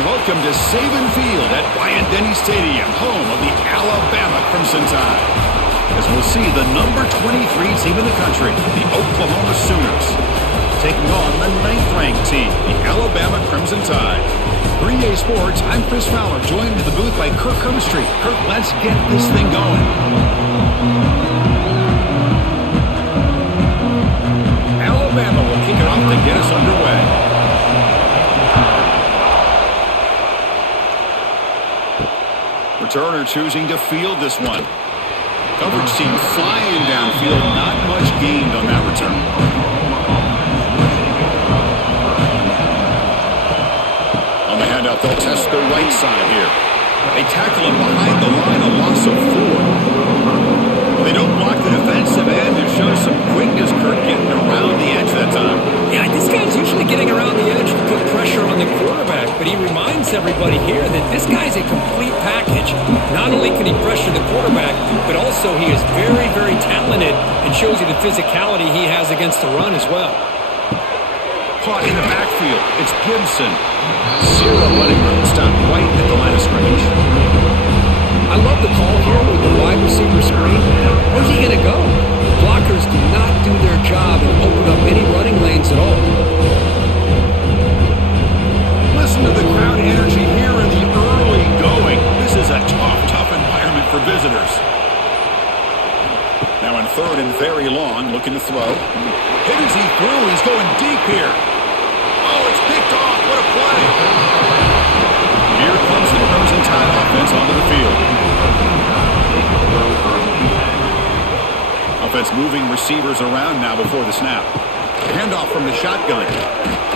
And welcome to Saban Field at Bryant-Denny Stadium, home of the Alabama Crimson Tide. As we'll see the number 23 team in the country, the Oklahoma Sooners, taking on the 9th-ranked team, the Alabama Crimson Tide. For EA Sports, I'm Chris Fowler, joined in the booth by Kirk Herbstreit. Kirk, let's get this thing going. Alabama will kick it off to get us underway. Returner choosing to field this one. Coverage team flying downfield, not much gained on that return. On the handout, they'll test the right side here. They tackle him behind the line, a loss of 4. They don't block the defensive end. It shows some quickness, Kirk, getting around the edge that time. Yeah, this guy's usually getting around the edge to put pressure on the quarterback, but he reminds everybody here that this guy's a complete package. Not only can he pressure the quarterback, but also he is very, very talented and shows you the physicality he has against the run as well. Caught in the backfield. It's Gibson. Zero running room. Stop right at the line of scrimmage. I love the call here with the wide receiver screen. Where's he going to go? The blockers do not do their job and open up any running lanes at all. Listen to the crowd energy here in the early going. This is a tough environment for visitors. Now in 3rd and very long, looking to throw. Hit as he threw. He's going deep here. Oh, it's picked off. What a play. Here comes the Crimson Tide offense onto the field. Offense moving receivers around now before the snap. Handoff from the shotgun.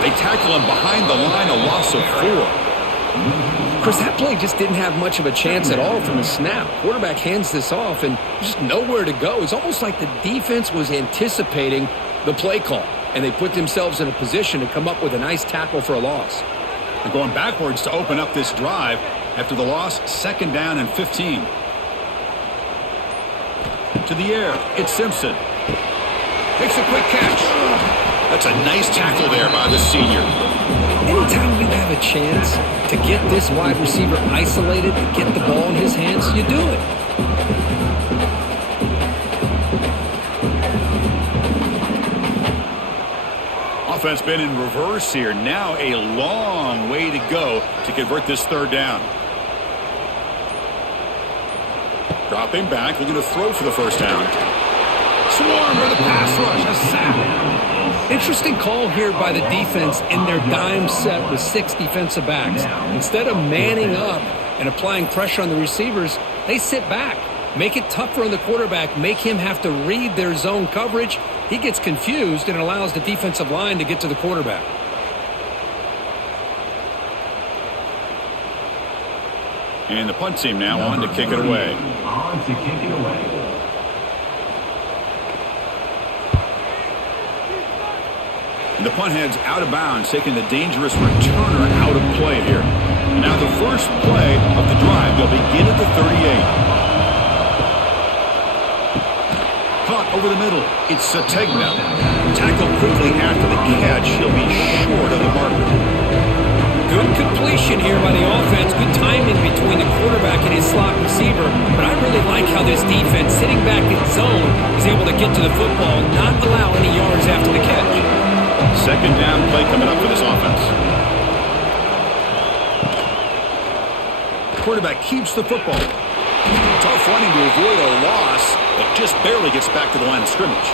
They tackle him behind the line, a loss of 4. Chris, that play just didn't have much of a chance at all from the snap. Quarterback hands this off and just nowhere to go. It's almost like the defense was anticipating the play call, and they put themselves in a position to come up with a nice tackle for a loss. They're going backwards to open up this drive after the loss, 2nd down and 15. To the air, it's Simpson. Makes a quick catch. That's a nice tackle there by the senior. Anytime you have a chance to get this wide receiver isolated and get the ball in his hands, you do it. Offense been in reverse here. Now a long way to go to convert this 3rd down. Dropping back, looking to throw for the 1st down. Swarm with a pass rush, a sack. Interesting call here by the defense in their dime set with 6 defensive backs. Instead of manning up and applying pressure on the receivers, they sit back, make it tougher on the quarterback, make him have to read their zone coverage. He gets confused and allows the defensive line to get to the quarterback. And the punt team now on to kick it away. And the punt heads out of bounds, taking the dangerous returner out of play here. And now the first play of the drive. They'll begin at the 38. Caught over the middle. It's Sategna. Tackled quickly after the catch. He'll be short of the marker. Good completion here by the offense. Good timing between the quarterback and his slot receiver. But I really like how this defense, sitting back in zone, is able to get to the football and not allow any yards after the catch. 2nd down play coming up for this offense. Quarterback keeps the football. Tough running to avoid a loss, but just barely gets back to the line of scrimmage.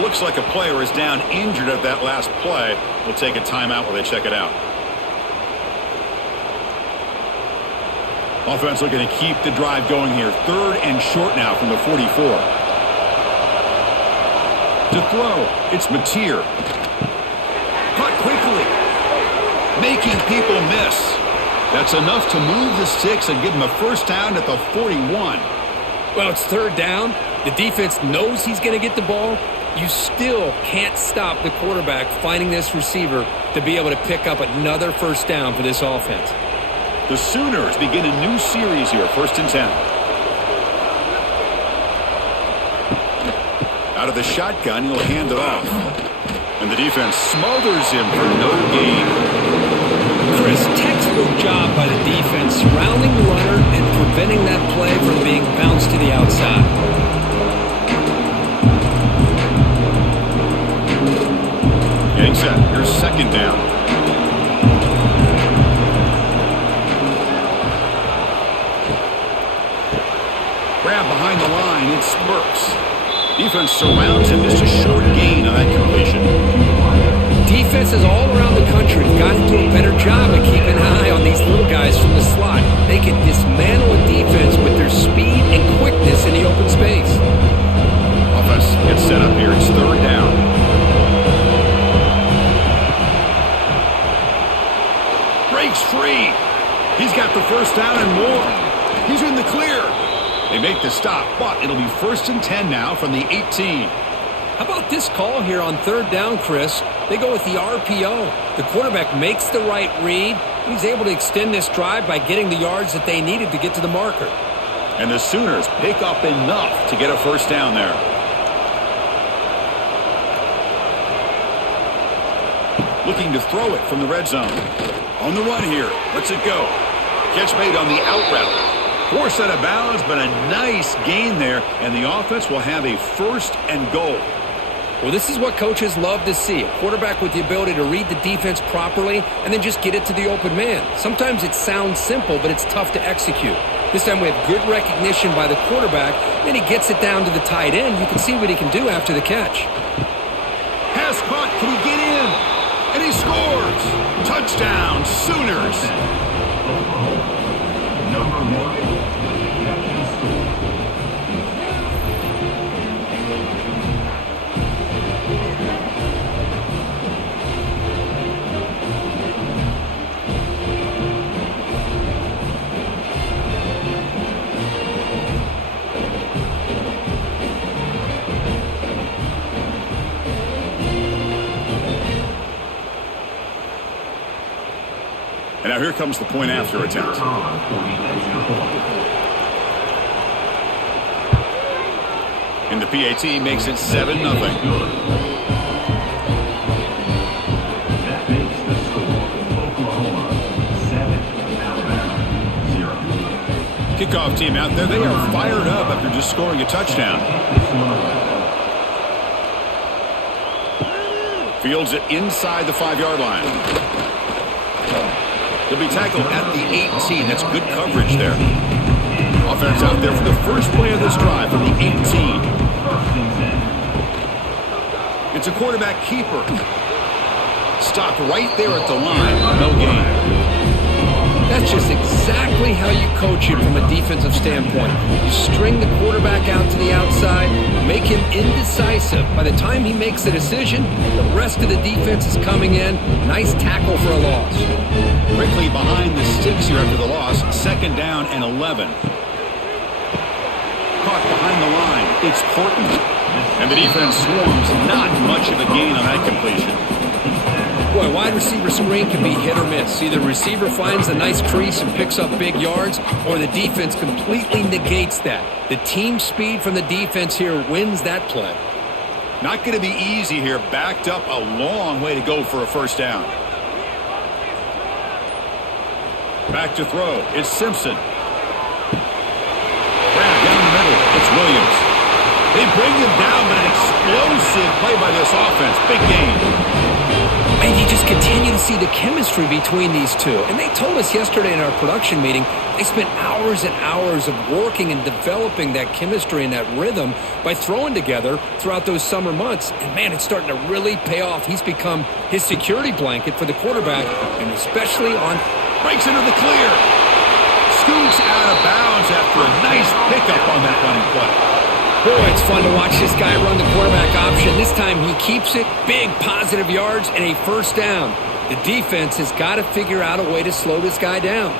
Looks like a player is down injured at that last play. We'll take a timeout while they check it out. Offense looking to keep the drive going here. 3rd and short now from the 44. To throw, it's Mateer. Caught quickly. Making people miss. That's enough to move the sticks and give him a 1st down at the 41. Well, it's 3rd down. The defense knows he's going to get the ball. You still can't stop the quarterback finding this receiver to be able to pick up another 1st down for this offense. The Sooners begin a new series here, 1st and 10. Out of the shotgun, he'll hand it off. And the defense smothers him for no gain. Chris, Texas line, surrounding the runner and preventing that play from being bounced to the outside. Getting set. Here's second down. Grab behind the line. It's Burks. Defense surrounds him. Just a short gain on that completion. Defenses all around the country have got to do a better job of keeping an eye on these little guys from the slot. They can dismantle a defense with their speed and quickness in the open space. Offense gets set up here. It's third down. Breaks free. He's got the first down and more. He's in the clear. They make the stop, but it'll be 1st and 10 now from the 18. How about this call here on third down, Chris? They go with the RPO. The quarterback makes the right read. He's able to extend this drive by getting the yards that they needed to get to the marker. And the Sooners pick up enough to get a first down there. Looking to throw it from the red zone. On the run here. Lets it go. Catch made on the out route. Forced out of bounds, but a nice gain there, and the offense will have a 1st and goal. Well, this is what coaches love to see. A quarterback with the ability to read the defense properly and then just get it to the open man. Sometimes it sounds simple, but it's tough to execute. This time we have good recognition by the quarterback, then he gets it down to the tight end. You can see what he can do after the catch. Pass caught, can he get in? And he scores! Touchdown, Sooners! Number 1. And now here comes the point after attempt. And the PAT makes it 7-0. Kickoff team out there, they are fired up after just scoring a touchdown. Fields it inside the 5-yard line. He'll be tackled at the 18. That's good coverage there. Offense out there for the first play of this drive from the 18. It's a quarterback keeper. Stopped right there at the line. No gain. That's just exactly how you coach it from a defensive standpoint. You string the quarterback out to the outside, make him indecisive. By the time he makes the decision, the rest of the defense is coming in. Nice tackle for a loss. Quickly behind the sticks here after the loss. 2nd down and 11. Caught behind the line. It's Portland. And the defense swarms. Not much of a gain on that completion. Boy, wide receiver screen can be hit or miss. Either the receiver finds a nice crease and picks up big yards, or the defense completely negates that. The team speed from the defense here wins that play. Not going to be easy here. Backed up a long way to go for a first down. Back to throw. It's Simpson. Grab down the middle. It's Williams. They bring him down, but an explosive play by this offense. Big game. And you just continue to see the chemistry between these two. And they told us yesterday in our production meeting, they spent hours and hours of working and developing that chemistry and that rhythm by throwing together throughout those summer months. And, man, it's starting to really pay off. He's become his security blanket for the quarterback, and especially on... Breaks into the clear. Scoots out of bounds after a nice pickup on that running play. Boy, it's fun to watch this guy run the quarterback option. This time he keeps it, big positive yards, and a first down. The defense has got to figure out a way to slow this guy down.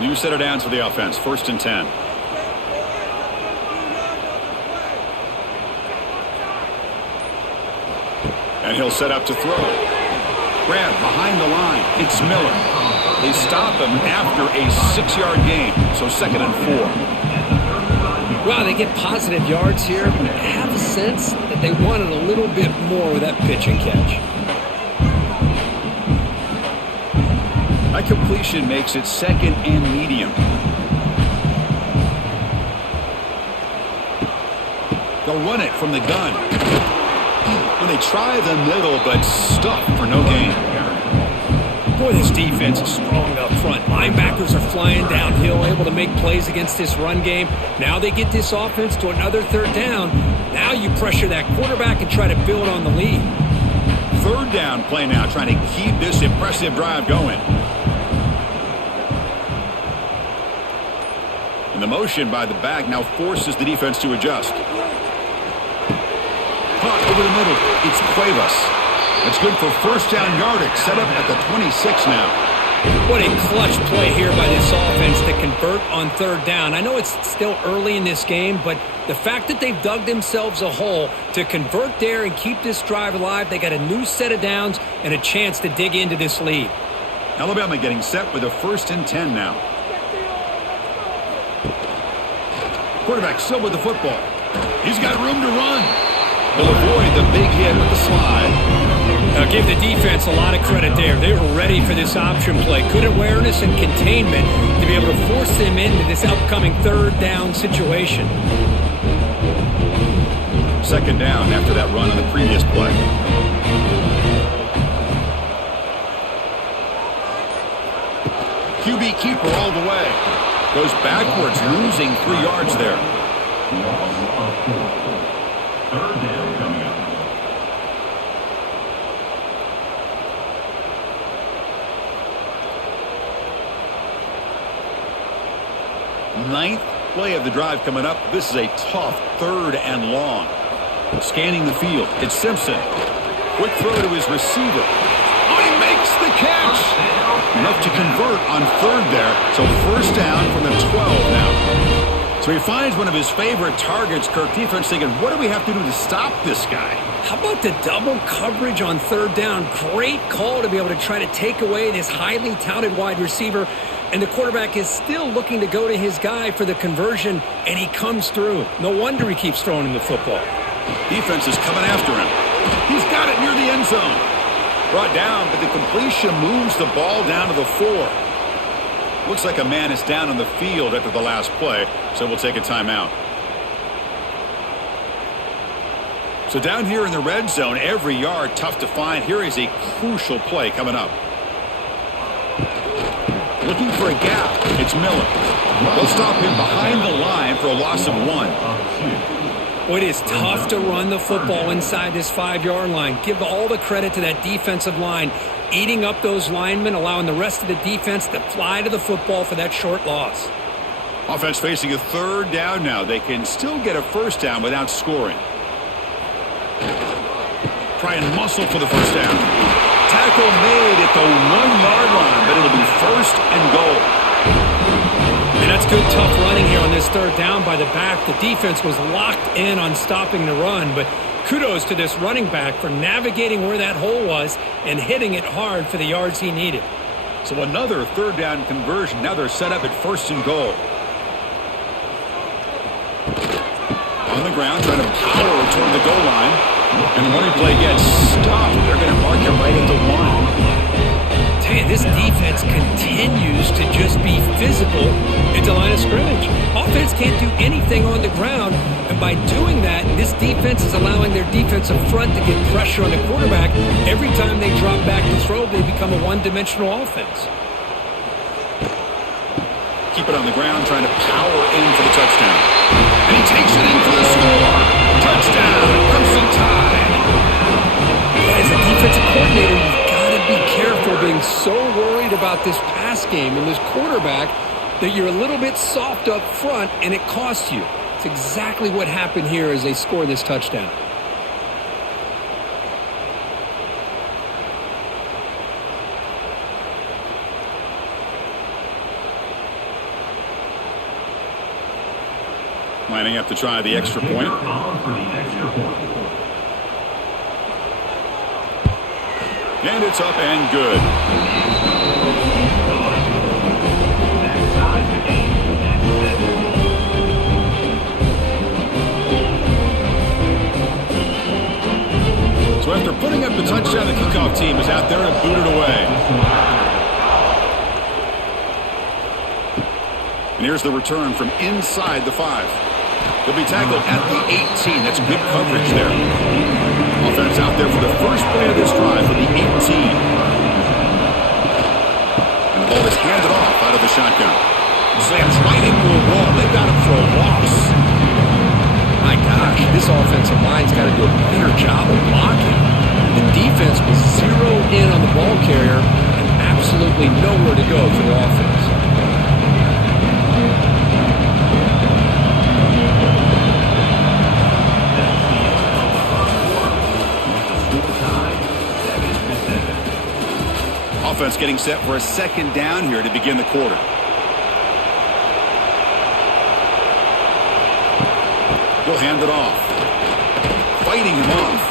New set of downs for the offense, 1st and 10. And he'll set up to throw. Grab behind the line. It's Miller. They stop him after a 6-yard gain, so 2nd and 4. Wow, they get positive yards here, but I have a sense that they wanted a little bit more with that pitch and catch. That completion makes it second and medium. They'll run it from the gun. When they try the middle, but stuffed for no gain. Boy, this defense is strong up front. Linebackers are flying downhill, able to make plays against this run game. Now they get this offense to another third down. Now you pressure that quarterback and try to build on the lead. Third down play now, trying to keep this impressive drive going. And the motion by the back now forces the defense to adjust. Caught over the middle. It's Cuevas. That's good for first down yardage. Set up at the 26 now. What a clutch play here by this offense to convert on third down. I know it's still early in this game, but the fact that they've dug themselves a hole to convert there and keep this drive alive, they got a new set of downs and a chance to dig into this lead. Alabama getting set with a 1st and 10 now. Quarterback still with the football. He's got room to run. He'll avoid the big hit with the slide. Now give the defense a lot of credit there. They were ready for this option play. Good awareness and containment to be able to force them into this upcoming third down situation. Second down after that run on the previous play. QB keeper all the way. Goes backwards, losing 3 yards there. Third down coming up. Ninth play of the drive coming up. This is a tough 3rd and long. Scanning the field. It's Simpson. Quick throw to his receiver. Oh, he makes the catch. Enough to convert on 3rd there. So first down from the 12 now. So he finds one of his favorite targets. Kirk, defense thinking, what do we have to do to stop this guy? How about the double coverage on 3rd down? Great call to be able to try to take away this highly touted wide receiver. And the quarterback is still looking to go to his guy for the conversion, and he comes through. No wonder he keeps throwing him the football. Defense is coming after him. He's got it near the end zone. Brought down, but the completion moves the ball down to the 4. Looks like a man is down on the field after the last play, so we'll take a timeout. So down here in the red zone, every yard tough to find. Here is a crucial play coming up. Looking for a gap. It's Miller. They'll stop him behind the line for a loss of 1. Well, it is tough to run the football inside this 5-yard line. Give all the credit to that defensive line, eating up those linemen, allowing the rest of the defense to fly to the football for that short loss. Offense facing a 3rd down now. They can still get a first down without scoring. Try and muscle for the first down. Tackle made at the 1-yard line, but it'll be 1st and goal. And that's good, tough running here on this 3rd down by the back. The defense was locked in on stopping the run, but kudos to this running back for navigating where that hole was and hitting it hard for the yards he needed. So another 3rd down conversion. Now they're set up at 1st and goal. On the ground, trying to power toward the goal line. And the running play gets stopped. They're going to mark it right at the 1. Tell you, this defense continues to just be physical at the line of scrimmage. Offense can't do anything on the ground, and by doing that, this defense is allowing their defensive front to get pressure on the quarterback. Every time they drop back to throw, they become a one-dimensional offense. Keep it on the ground, trying to power in for the touchdown. And he takes it in for the score. Touchdown, Crimson Tide. As a defensive coordinator, you've got to be careful being so worried about this pass game and this quarterback that you're a little bit soft up front and it costs you. It's exactly what happened here as they score this touchdown. Lining up to try the extra point. And it's up and good. So after putting up the touchdown, the kickoff team is out there to boot it away. here's the return from inside the 5. He'll be tackled at the 18. That's good coverage there. Offense out there for the first play of this drive from the 18. And the ball is handed off out of the shotgun. Slams right into a wall. They've got him for a loss. My gosh, this offensive line's got to do a better job of blocking. The defense was zeroed in on the ball carrier and absolutely nowhere to go for the offense. Offense getting set for a second down here to begin the quarter. He'll hand it off. Fighting him off.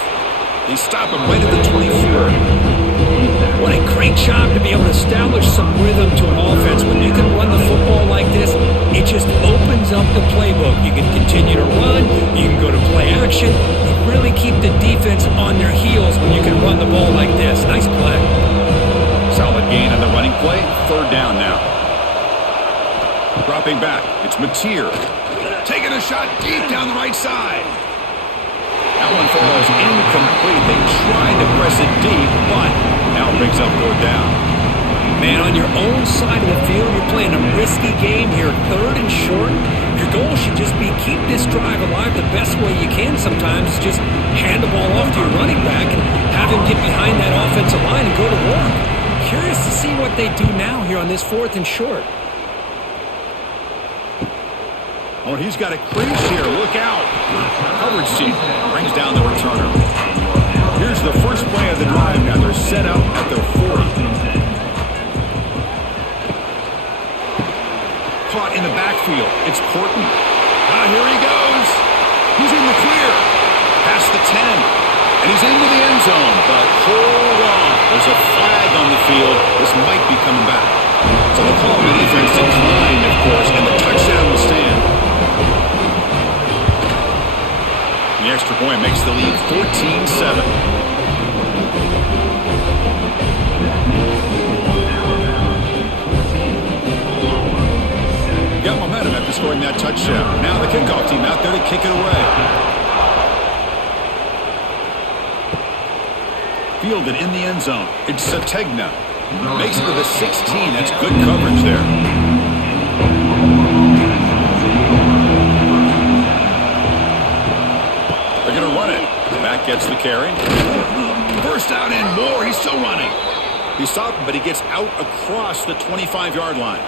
They stop him right at the 24. What a great job to be able to establish some rhythm to an offense. When you can run the football like this, it just opens up the playbook. You can continue to run. You can go to play action. You really keep the defense on their heels when you can run the ball like this. Nice play. Solid gain on the running play. Third down now. Dropping back. It's Mateer. Taking a shot deep down the right side. That one falls incomplete. They tried to press it deep, but now it brings up third down. Man, on your own side of the field, you're playing a risky game here, third and short. Your goal should just be keep this drive alive the best way you can sometimes. Just hand the ball off to your running back and have him get behind that offensive line and go to work. Curious to see what they do now here on this fourth and short. Oh, he's got a crease here. Look out. Coverage team brings down the returner. Here's the first play of the drive. Now they're set up at their 40. Caught in the backfield. It's Porton. Here he goes. He's in the clear. Past the 10. And he's into the end zone. But hold on. There's a flag on the field. This might be coming back. So the call of the defense declined, of course, and the touchdown will stand. The extra point makes the lead 14-7. Got momentum after scoring that touchdown. Now the kickoff team out there to kick it away. Fielded in the end zone. It's Sategna. Makes it to the 16. That's good coverage there. They're going to run it. The back gets the carry. First down and more. He's still running. He stopped, but he gets out across the 25-yard line.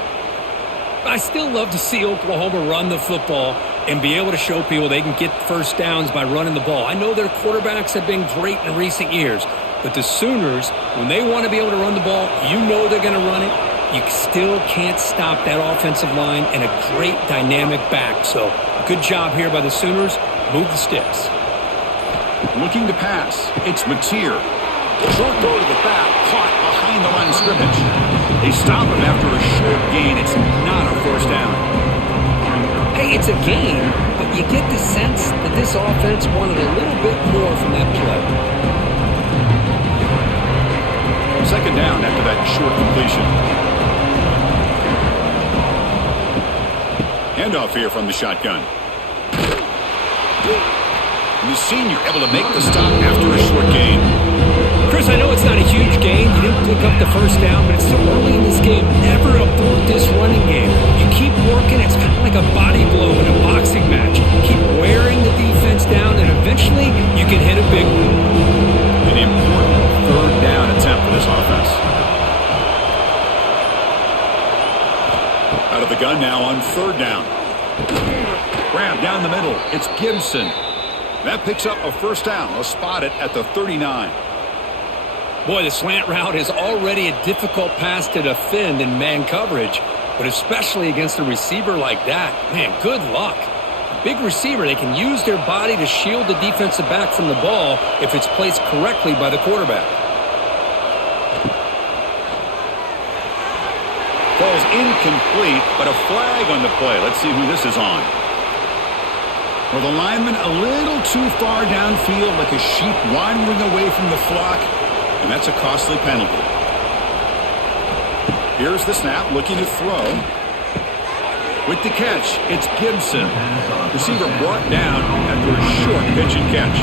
I still love to see Oklahoma run the football and be able to show people they can get first downs by running the ball. I know their quarterbacks have been great in recent years, but the Sooners, when they want to be able to run the ball, you know they're going to run it. You still can't stop that offensive line and a great dynamic back. So good job here by the Sooners. Move the sticks. Looking to pass. It's Mateer. Short throw to the back, caught behind the line of scrimmage. They stop him after a short gain. It's not a first down. Hey, it's a gain, but you get the sense that this offense wanted a little bit more from that play. Second down after that short completion. Handoff here from the shotgun. And the senior able to make the stop after a short gain. Chris, I know it's not a huge gain. You didn't pick up the first down, but it's still early in this game. Never abort this running game. You keep working. It's kind of like a body blow in a boxing match. Keep wearing the defense down, and eventually you can hit a big one. An important third down attempt for this offense. Out of the gun now on third down. Grab down the middle. It's Gibson. That picks up a first down. They'll spot it at the 39. Boy, the slant route is already a difficult pass to defend in man coverage, but especially against a receiver like that. Man, good luck. Big receiver, they can use their body to shield the defensive back from the ball if it's placed correctly by the quarterback. Falls incomplete, but a flag on the play. Let's see who this is on. Well, the lineman a little too far downfield, like a sheep wandering away from the flock, and that's a costly penalty. Here's the snap, looking to throw. With the catch, it's Gibson. Receiver brought down after a short pitch and catch.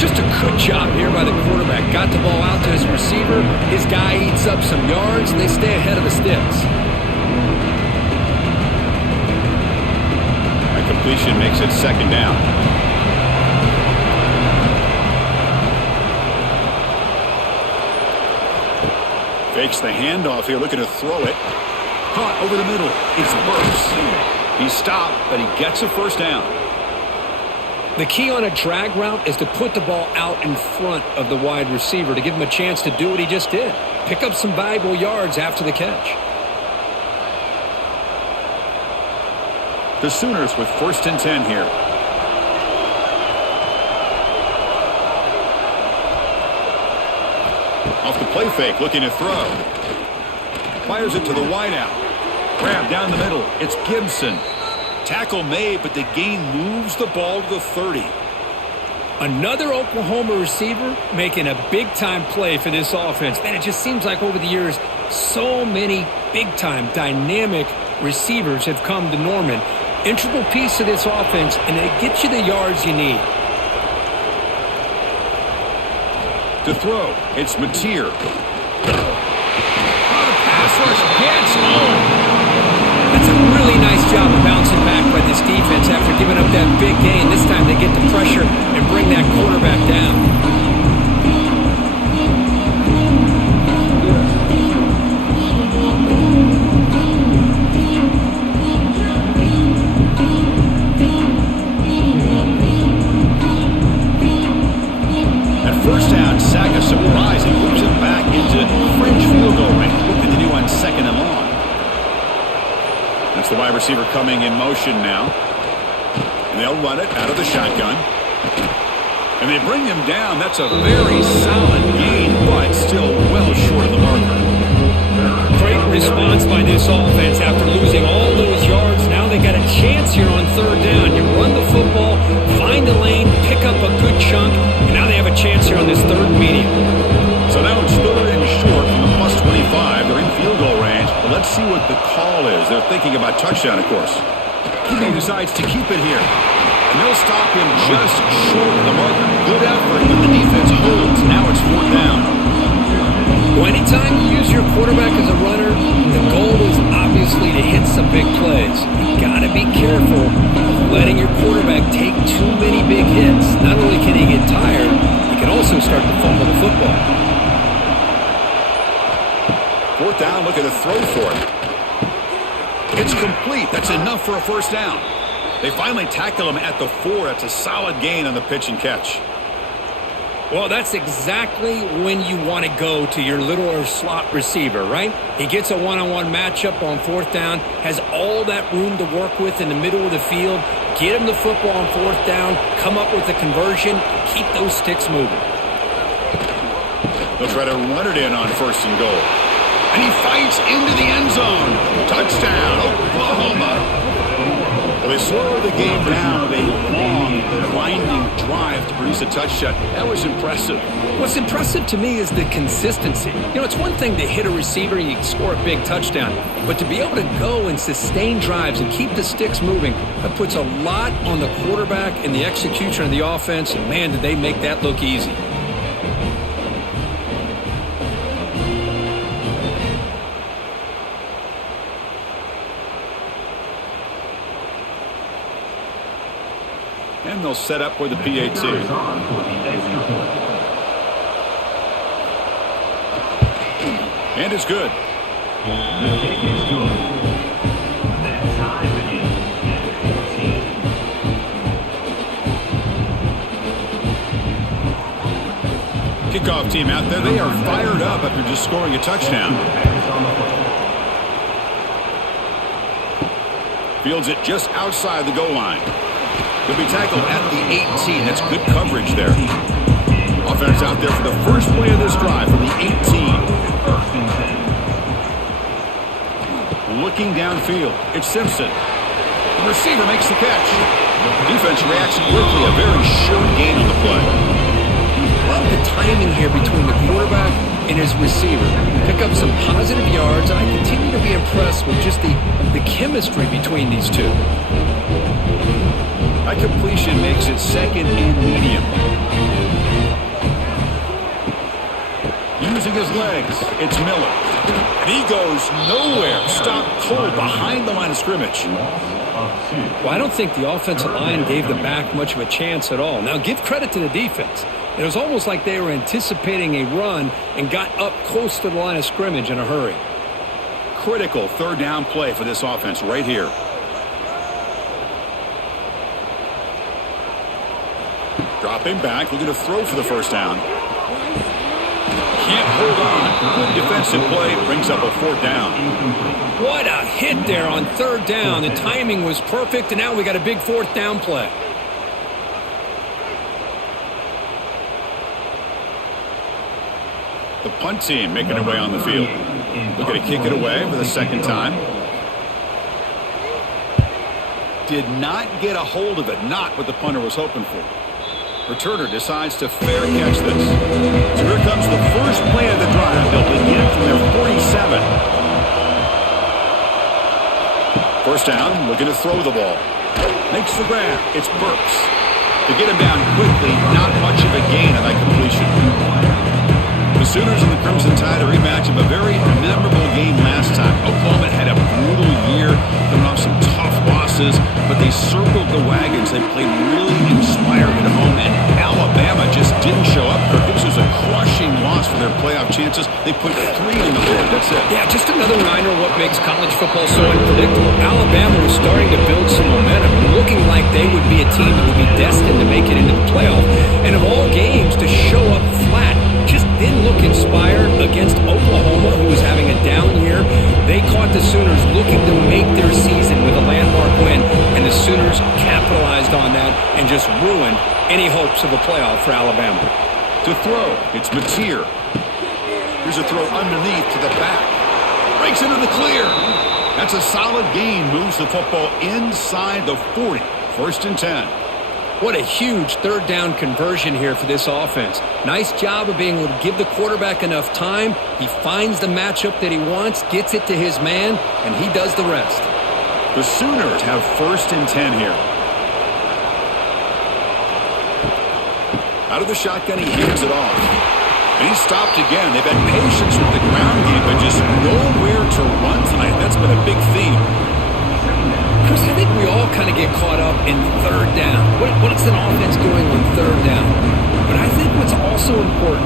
Just a good job here by the quarterback. Got the ball out to his receiver. His guy eats up some yards, and they stay ahead of the sticks. A completion makes it second down. Fakes the handoff here, looking to throw it. Caught over the middle. It's Burks. He stopped, but he gets a first down. The key on a drag route is to put the ball out in front of the wide receiver to give him a chance to do what he just did. Pick up some valuable yards after the catch. The Sooners with 1st and 10 here. Off the play fake, looking to throw. Fires it to the wideout. Grab down the middle. It's Gibson. Tackle made, but the gain moves the ball to the 30. Another Oklahoma receiver making a big-time play for this offense. Man, it just seems like over the years, so many big-time, dynamic receivers have come to Norman. Integral piece of this offense, and they get you the yards you need. To throw, it's Mateer. Pass rush gets home. That's a really nice job of bouncing back by this defense after giving up that big gain. This time they get the pressure and bring that quarterback down. First down, sack a surprise and moves it back into fringe field goal range. What can they do on 2nd and long? That's the wide receiver coming in motion now. And they'll run it out of the shotgun. And they bring him down. That's a very solid gain, but still well short of the marker. Great response by this offense after losing all those yards. Now they got a chance here on 3rd down. You run the football, find the lane, pick up a good chunk, and now they have a chance here on this 3rd and medium. So now it's 3rd and short from the plus 25. They're in field goal range. But let's see what the call is. They're thinking about touchdown, of course. He decides to keep it here. And they'll stop him just short of the marker. Good effort, but the defense holds. Now it's 4th down. Well, anytime you use your quarterback as a runner, the goal is obviously to hit some big plays. You got to be careful of letting your quarterback take too many big hits. Not only can he get tired, he can also start to fumble the football. 4th down, look at the throw for it. It's complete. That's enough for a first down. They finally tackle him at the 4. That's a solid gain on the pitch and catch. Well, that's exactly when you want to go to your littler slot receiver, right? He gets a one-on-one matchup on 4th down, has all that room to work with in the middle of the field. Get him the football on 4th down, come up with a conversion, keep those sticks moving. They'll try to run it in on 1st and goal. And he fights into the end zone. Touchdown, Oklahoma. Well, they slow the game down with a long, winding drive to produce a touchdown. That was impressive. What's impressive to me is the consistency. You know, it's one thing to hit a receiver and you score a big touchdown, but to be able to go and sustain drives and keep the sticks moving, that puts a lot on the quarterback and the execution of the offense, and man, did they make that look easy. And they'll set up for the PAT. And it's good. Kickoff team out there. They are fired up after just scoring a touchdown. Fields it just outside the goal line. He'll be tackled at the 18. That's good coverage there. Offense out there for the first play of this drive from the 18. Looking downfield, it's Simpson. The receiver makes the catch. Defense reacts quickly. A very short gain on the play. Love the timing here between the quarterback and his receiver. Pick up some positive yards, and I continue to be impressed with just the chemistry between these two. That completion makes it second and medium. Using his legs, it's Miller. And he goes nowhere. Stopped cold behind the line of scrimmage. Well, I don't think the offensive line gave the back much of a chance at all. Now, give credit to the defense. It was almost like they were anticipating a run and got up close to the line of scrimmage in a hurry. Critical third down play for this offense right here. Dropping back, looking to throw for the first down. Can't hold on. Good defensive play, brings up a fourth down. What a hit there on third down. The timing was perfect, and now we got a big fourth down play. The punt team making their way on the field. Looking to kick it away for the second time. Did not get a hold of it. Not what the punter was hoping for. Returner decides to fair catch this. So here comes the first play of the drive. They'll begin from their 47. First down, looking to throw the ball. Makes the grab. It's Burks. To get him down quickly, not much of a gain on that completion. The Sooners and the Crimson Tide, a rematch of a very memorable game last time. Oklahoma had a brutal year, coming off some tough losses, but they circled the wagons. They played really inspired at home, and Alabama just didn't show up. This was a crushing loss for their playoff chances. They put 3 in the board. That's it. Yeah, just another reminder of what makes college football so unpredictable. Alabama was starting to build some momentum, looking like they would be a team that would be destined to make it into the playoff. And of all games, to show up flat just didn't look inspired against Oklahoma, who was having a down year. They caught the Sooners looking to make their season with a landmark win, and the Sooners capitalized on that and just ruined any hopes of a playoff for Alabama. To throw, it's Mateer. Here's a throw underneath to the back. Breaks into the clear. That's a solid gain. Moves the football inside the 40. First and 10. What a huge third down conversion here for this offense. Nice job of being able to give the quarterback enough time. He finds the matchup that he wants, gets it to his man, and he does the rest. The Sooners have first and 10 here. Out of the shotgun, he hands it off. And he's stopped again. They've had patience with the ground game, but just nowhere to run tonight. That's been a big theme. Chris, I think we all kind of get caught up in third down. What's an offense doing on third down? But I think what's also important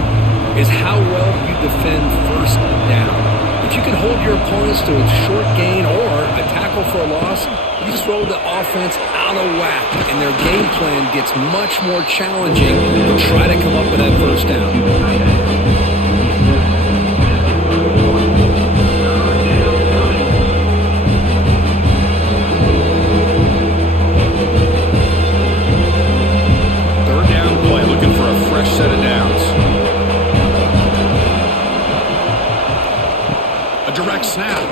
is how well you defend first down. If you can hold your opponents to a short gain or a tackle for a loss, you throw the offense out of whack, and their game plan gets much more challenging to try to come up with that first down. Set of downs. A direct snap.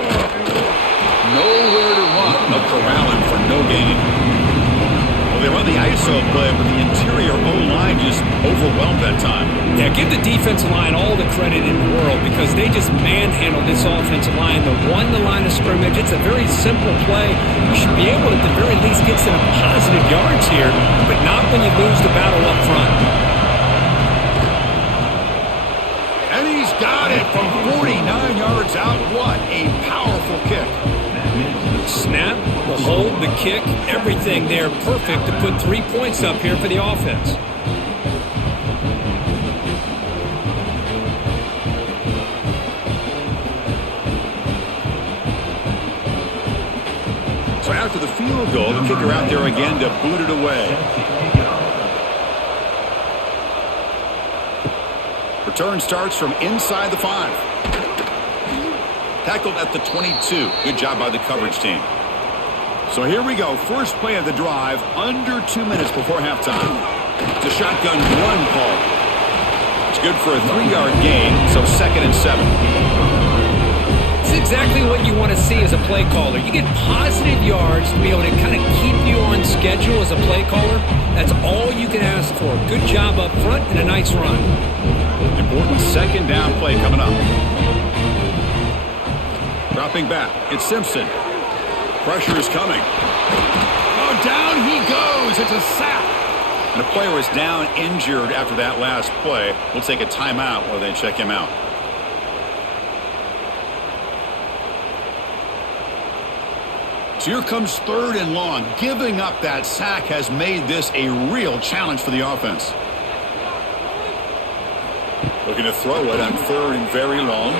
Nowhere to run. No corralling for no gain. Well, they run the ISO play, but the interior O-line just overwhelmed that time. Yeah, give the defensive line all the credit in the world because they just manhandled this offensive line. They won the line of scrimmage. It's a very simple play. You should be able to, at the very least, get some positive yards here, but not when you lose the battle up front. Got it from 49 yards out. What a powerful kick. Snap, the hold, the kick, everything there perfect to put 3 points up here for the offense. So after the field goal, the kicker out there again to boot it away. Return starts from inside the 5. Tackled at the 22. Good job by the coverage team. So here we go. First play of the drive, under 2 minutes before halftime. It's a shotgun run call. It's good for a 3-yard gain, so 2nd and 7. It's exactly what you want to see as a play caller. You get positive yards to be able to kind of keep you on schedule as a play caller. That's all you can ask for. Good job up front and a nice run. Important second down play coming up. Dropping back, it's Simpson. Pressure is coming. Oh, down he goes. It's a sack. And a player is down injured after that last play. We'll take a timeout while they check him out. So here comes 3rd and long. Giving up that sack has made this a real challenge for the offense. Looking to throw it on 3rd and very long.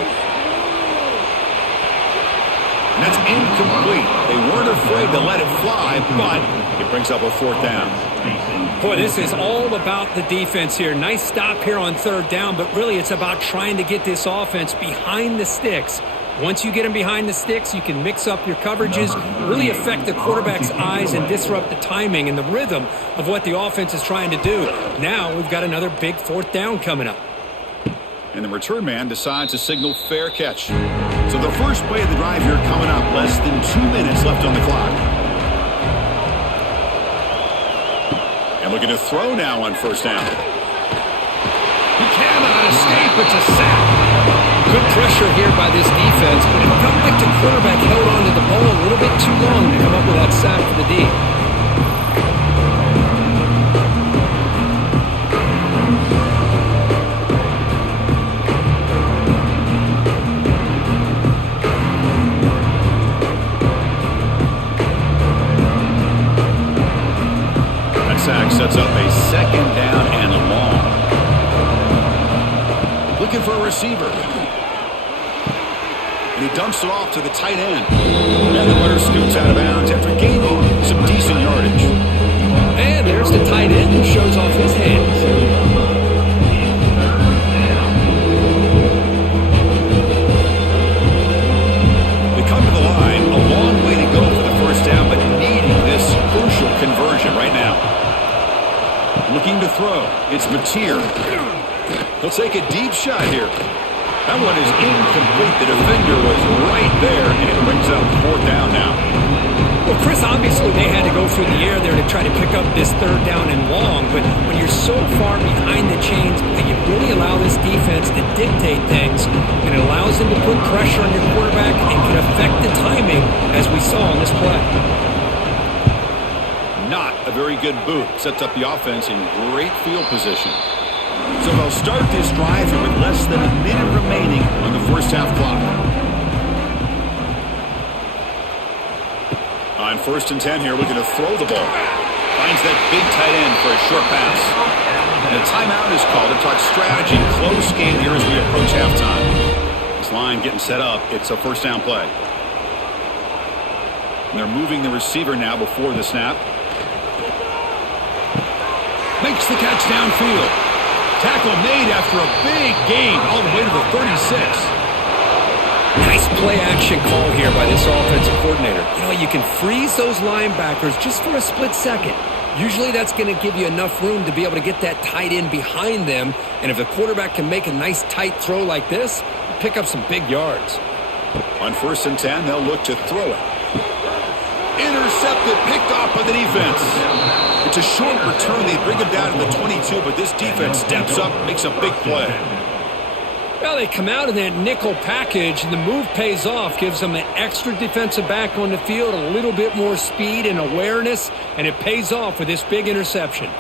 And that's incomplete. They weren't afraid to let it fly, but it brings up a 4th down. Boy, this is all about the defense here. Nice stop here on 3rd down, but really it's about trying to get this offense behind the sticks. Once you get them behind the sticks, you can mix up your coverages, really affect the quarterback's eyes and disrupt the timing and the rhythm of what the offense is trying to do. Now we've got another big 4th down coming up. And the return man decides to signal fair catch. So the first play of the drive here coming up. Less than 2 minutes left on the clock. And looking to throw now on 1st down. He cannot escape. It's a sack. Good pressure here by this defense, but it felt like the quarterback held on to the ball a little bit too long to come up with that sack for the D. Sack sets up a 2nd down and long. Looking for a receiver. And he dumps it off to the tight end. And the runner scoots out of bounds after gaining some decent yardage. And there's the tight end who shows off his hands. They come to the line. A long way to go for the 1st down, but needing this crucial conversion right now. Looking to throw. It's Mateer. He'll take a deep shot here. That one is incomplete. The defender was right there, and it brings up 4th down now. Well, Chris, obviously they had to go through the air there to try to pick up this 3rd down and long, but when you're so far behind the chains, you really allow this defense to dictate things, and it allows them to put pressure on your quarterback and can affect the timing, as we saw on this play. Not a very good boot. Sets up the offense in great field position. So they'll start this drive here with less than a minute remaining on the 1st half clock. On 1st and 10 here, looking to throw the ball. Finds that big tight end for a short pass. And a timeout is called to talk strategy. Close game here as we approach halftime. This line getting set up. It's a 1st down play. And they're moving the receiver now before the snap. Makes the catch downfield. Tackle made after a big gain all the way to the 36. Nice play action call here by this offensive coordinator. You know, you can freeze those linebackers just for a split second. Usually that's going to give you enough room to be able to get that tight end behind them. And if the quarterback can make a nice tight throw like this, pick up some big yards. On 1st and 10, they'll look to throw it. Intercepted, picked off by the defense. It's a short return. They bring him down to the 22, but this defense steps up, makes a big play. Well, they come out in that nickel package, and the move pays off, gives them an extra defensive back on the field, a little bit more speed and awareness, and it pays off with this big interception.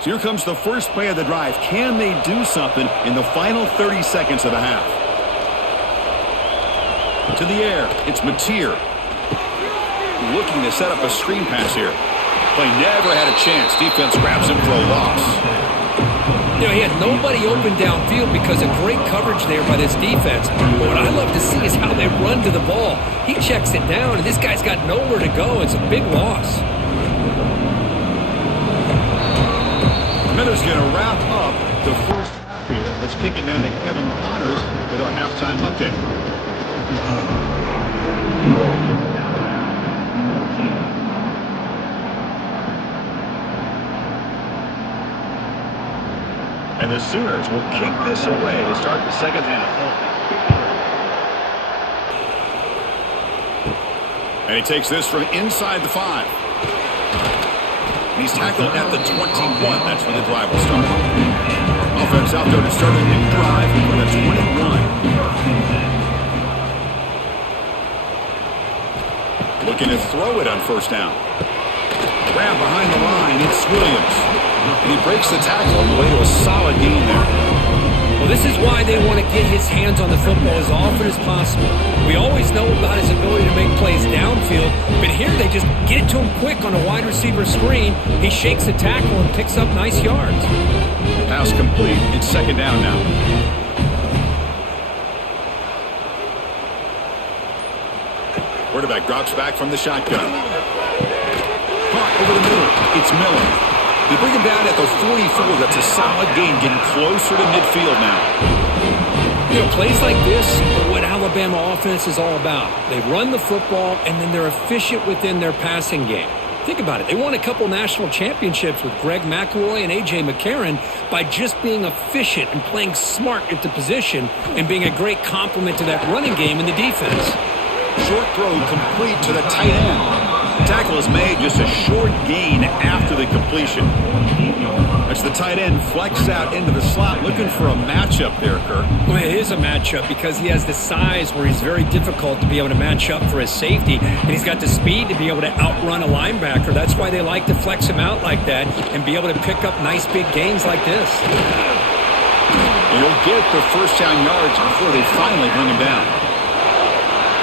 So here comes the first play of the drive. Can they do something in the final 30 seconds of the half? To the air, it's Mateer. Looking to set up a screen pass here. Play never had a chance. Defense grabs him for a loss. You know, he had nobody open downfield because of great coverage there by this defense. But what I love to see is how they run to the ball. He checks it down, and this guy's got nowhere to go. It's a big loss. Miller's going to wrap up the first half here. Let's kick it down to Kevin Connors with our halftime update. And the Sooners will kick this away to start the second half. And he takes this from inside the 5. He's tackled at the 21. That's where the drive will start. Offense out there to start a new drive for the 21. Looking to throw it on first down. Grab behind the line. It's Williams. And he breaks the tackle on the way to a solid gain there. Well, this is why they want to get his hands on the football as often as possible. We always know about his ability to make plays downfield, but here they just get it to him quick on a wide receiver screen. He shakes the tackle and picks up nice yards. Pass complete. It's second down now. Quarterback drops back from the shotgun. Caught over the middle. It's Miller. They bring him down at the 44. That's a solid gain, getting closer to midfield now. You know, plays like this are what Alabama offense is all about. They run the football, and then they're efficient within their passing game. Think about it. They won a couple national championships with Greg McElroy and A.J. McCarron by just being efficient and playing smart at the position and being a great complement to that running game in the defense. Short throw complete to the tight end. Tackle is made, just a short gain after the completion. As the tight end flex out into the slot, looking for a matchup there, Kirk. Well, it is a matchup because he has the size where he's very difficult to be able to match up for his safety, and he's got the speed to be able to outrun a linebacker. That's why they like to flex him out like that and be able to pick up nice big gains like this. He'll get the first down yards before they finally bring him down.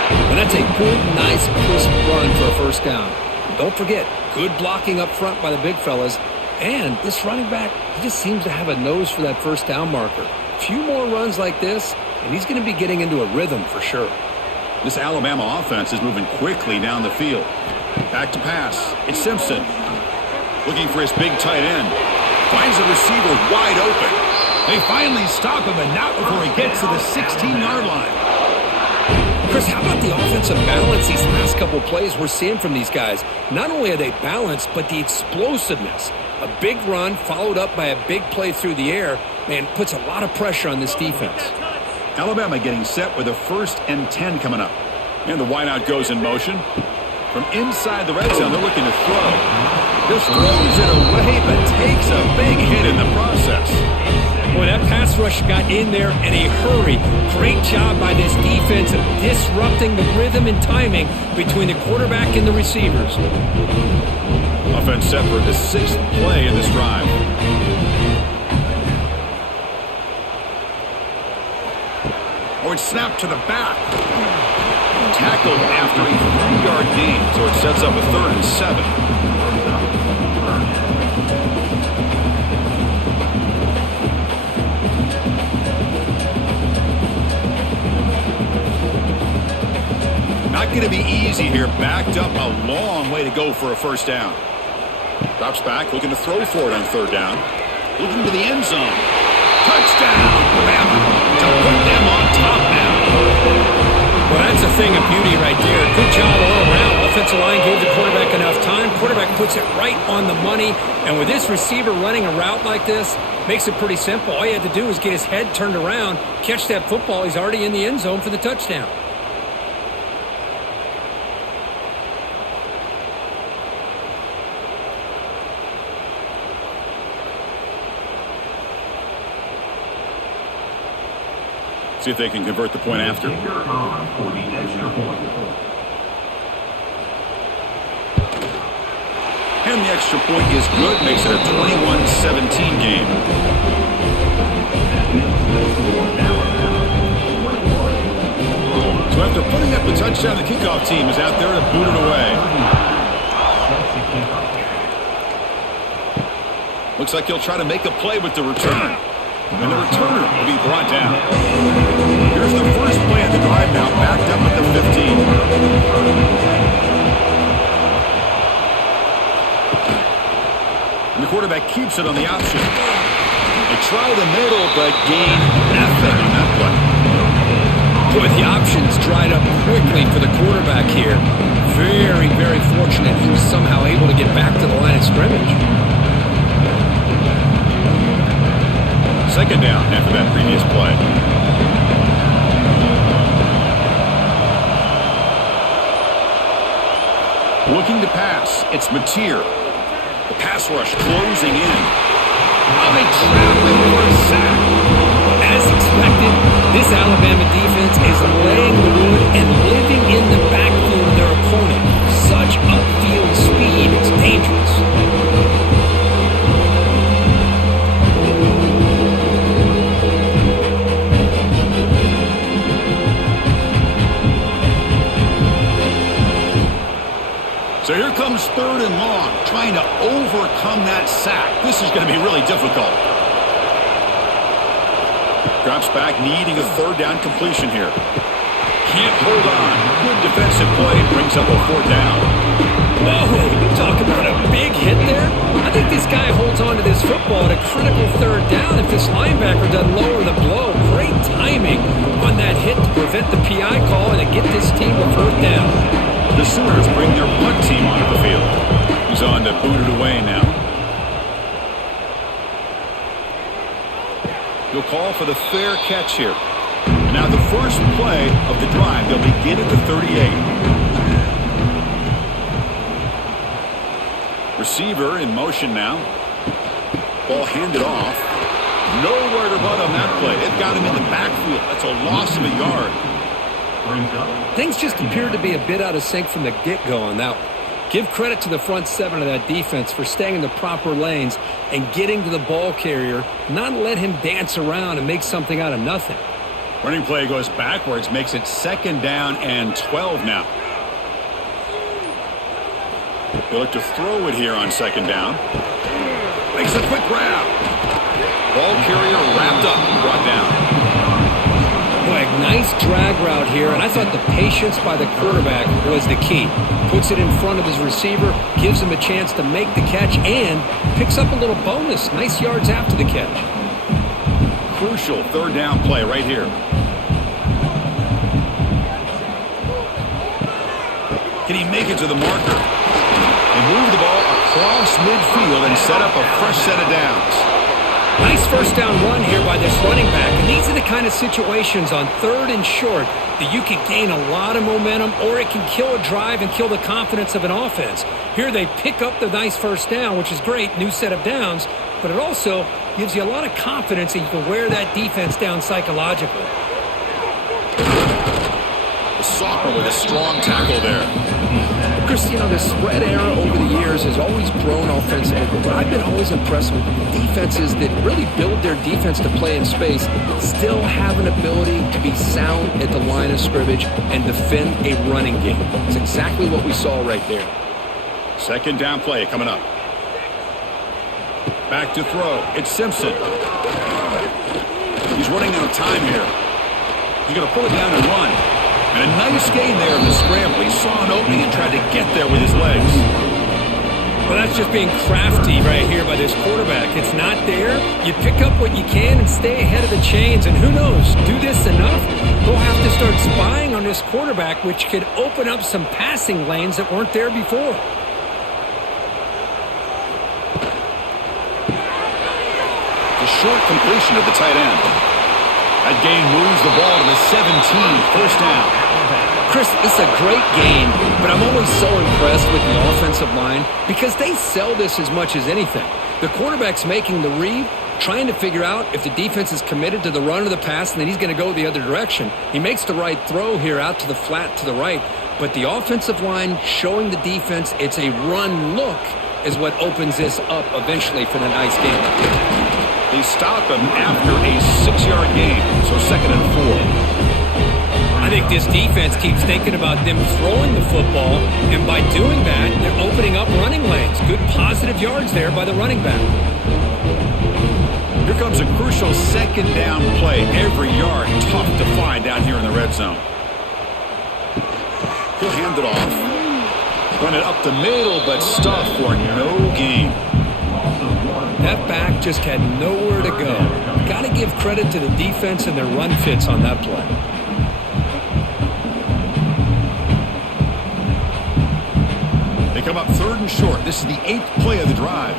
And that's a good, nice, crisp run for a first down. Don't forget, good blocking up front by the big fellas. And this running back, he just seems to have a nose for that first down marker. A few more runs like this, and he's going to be getting into a rhythm for sure. This Alabama offense is moving quickly down the field. Back to pass. It's Simpson. Looking for his big tight end. Finds a receiver wide open. They finally stop him, and not before he gets to the 16-yard line. Chris, how about the offensive balance these last couple plays we're seeing from these guys? Not only are they balanced, but the explosiveness. A big run followed up by a big play through the air, man, puts a lot of pressure on this defense. Alabama getting set with a 1st and 10 coming up. And the wideout goes in motion. From inside the red zone, they're looking to throw. Just throws it away, but takes a big hit in the process. Boy, that pass rush got in there in a hurry. Great job by this defense of disrupting the rhythm and timing between the quarterback and the receivers. Offense set for the 6th play in this drive. Oh, it's snapped to the back. Tackled after a 3-yard gain, so it sets up a 3rd and 7. Not going to be easy here. Backed up a long way to go for a first down. Drops back, looking to throw for it on 3rd down. Looking to the end zone. Touchdown, Alabama, to put them on top now. Well, that's a thing of beauty right there. Good job all around. Offensive line gave the quarterback enough time. Quarterback puts it right on the money. And with this receiver running a route like this, makes it pretty simple. All you had to do was get his head turned around, catch that football. He's already in the end zone for the touchdown. See if they can convert the point after. And the extra point is good, makes it a 21-17 game. So after putting up the touchdown, the kickoff team is out there to boot it away. Looks like he'll try to make a play with the return. And the returner will be brought down. Here's the first play of the drive now, backed up at the 15. And the quarterback keeps it on the option. They try the middle, but gain nothing on that play. Boy, the options dried up quickly for the quarterback here. Very, very fortunate he was somehow able to get back to the line of scrimmage. Second down after that previous play. Looking to pass. It's Mateer. The pass rush closing in. Oh, they trap him for a sack. As expected, this Alabama defense is laying the wood and living in the backfield of their opponent. Such upfield speed, it's dangerous. So here comes 3rd and long, trying to overcome that sack. This is going to be really difficult. Drops back, needing a 3rd down completion here. Can't hold on. Good defensive play, brings up a 4th down. Whoa, you talk about a big hit there. I think this guy holds on to this football at a critical 3rd down if this linebacker doesn't lower the blow. Great timing on that hit to prevent the PI call and to get this team a 4th down. The Sooners bring their punt team onto the field. He's on to boot it away now. He'll call for the fair catch here. And now the first play of the drive. They'll begin at the 38. Receiver in motion now. Ball handed off. Nowhere to run on that play. They've got him in the backfield. That's a loss of a yard. Things just appeared to be a bit out of sync from the get-go on that one. Give credit to the front 7 of that defense for staying in the proper lanes and getting to the ball carrier, not let him dance around and make something out of nothing. Running play goes backwards, makes it 2nd down and 12 now. They look to throw it here on 2nd down. Makes a quick grab. Ball carrier wrapped up and brought down. Boy, nice drag route here, and I thought the patience by the quarterback was the key. Puts it in front of his receiver, gives him a chance to make the catch, and picks up a little bonus. Nice yards after the catch. Crucial 3rd down play right here. Can he make it to the marker? And move the ball across midfield and set up a fresh set of downs. Nice 1st down run here by this running back. And these are the kind of situations on 3rd and short that you can gain a lot of momentum, or it can kill a drive and kill the confidence of an offense. Here they pick up the nice 1st down, which is great, new set of downs, but it also gives you a lot of confidence that you can wear that defense down psychologically. The Sophomore with a strong tackle there. Chris, you know, the spread era over the years has always grown offensively, but I've been always impressed with defenses that really build their defense to play in space, still have an ability to be sound at the line of scrimmage and defend a running game. It's exactly what we saw right there. 2nd down play coming up. Back to throw. It's Simpson. He's running out of time here. He's going to pull it down and run. And a nice gain there in the scramble. He saw an opening and tried to get there with his legs. Well, that's just being crafty right here by this quarterback. It's not there. You pick up what you can and stay ahead of the chains. And who knows, do this enough, we'll have to start spying on this quarterback, which could open up some passing lanes that weren't there before. The short completion of the tight end. That gain moves the ball to the 17, 1st down. Chris, it's a great game, but I'm always so impressed with the offensive line because they sell this as much as anything. The quarterback's making the read, trying to figure out if the defense is committed to the run or the pass, and then he's going to go the other direction. He makes the right throw here out to the flat to the right, but the offensive line showing the defense it's a run look is what opens this up eventually for the nice game. They stop him after a 6-yard gain, so 2nd and 4. I think this defense keeps thinking about them throwing the football, and by doing that, they're opening up running lanes. Good positive yards there by the running back. Here comes a crucial 2nd down play. Every yard tough to find down here in the red zone. He'll hand it off. Run it up the middle, but stuffed for no gain. That back just had nowhere to go. Got to give credit to the defense and their run fits on that play. They come up 3rd and short. This is the 8th play of the drive.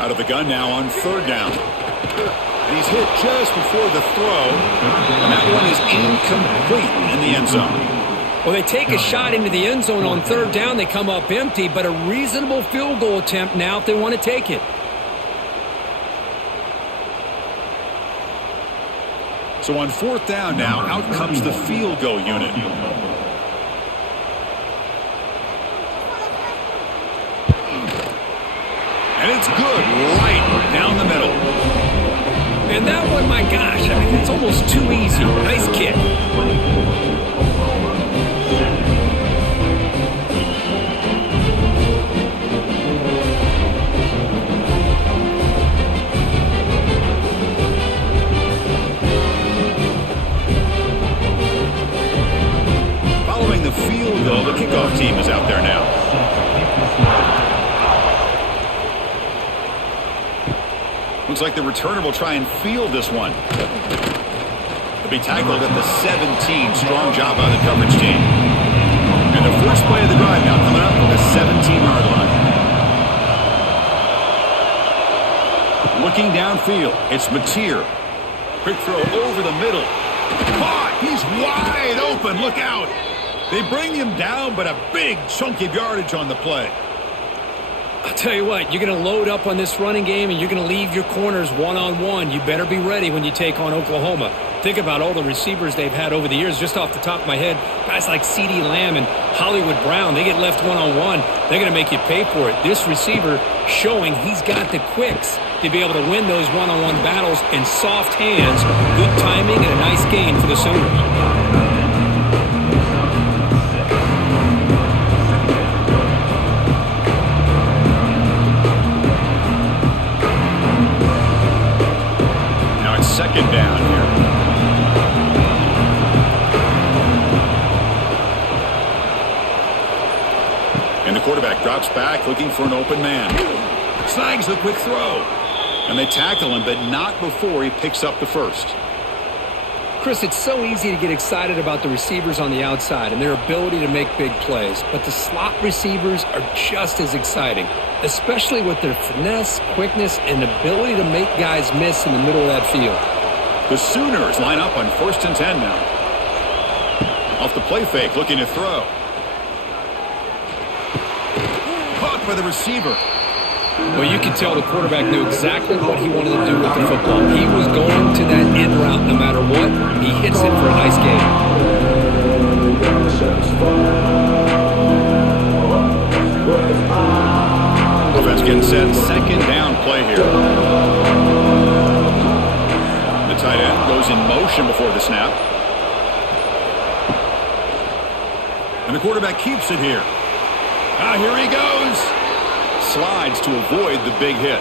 Out of the gun now on 3rd down. And he's hit just before the throw. And that one is incomplete in the end zone. Well, they take a shot into the end zone on third down. They come up empty, but a reasonable field goal attempt now if they want to take it. So on fourth down now, out comes the field goal unit. And it's good right down the middle. And that one, my gosh, I mean, it's almost too easy. Nice kick. Following the field goal, the kickoff team is out there now. Looks like the returner will try and field this one. He'll be tackled at the 17. Strong job by the coverage team. And the first play of the drive now coming up from the 17-yard line. Looking downfield, it's Mateer. Quick throw over the middle. Caught! He's wide open. Look out! They bring him down, but a big chunk of yardage on the play. I'll tell you what, you're going to load up on this running game and you're going to leave your corners one-on-one. You better be ready when you take on Oklahoma. Think about all the receivers they've had over the years. Just off the top of my head, guys like CeeDee Lamb and Hollywood Brown, they get left one-on-one. They're going to make you pay for it. This receiver showing he's got the quicks to be able to win those one-on-one battles in soft hands. Good timing and a nice gain for the Sooners. Second down here. And the quarterback drops back looking for an open man. Snags the quick throw. And they tackle him, but not before he picks up the first. Chris, it's so easy to get excited about the receivers on the outside and their ability to make big plays, but the slot receivers are just as exciting, especially with their finesse, quickness, and ability to make guys miss in the middle of that field. The Sooners line up on 1st and 10 now. Off the play fake, looking to throw. Caught by the receiver. Well, you can tell the quarterback knew exactly what he wanted to do with the football. He was going to that end route no matter what. He hits it for a nice gain. Offense getting set. Second down play here. The tight end goes in motion before the snap. And the quarterback keeps it here. Here he goes. Slides to avoid the big hit.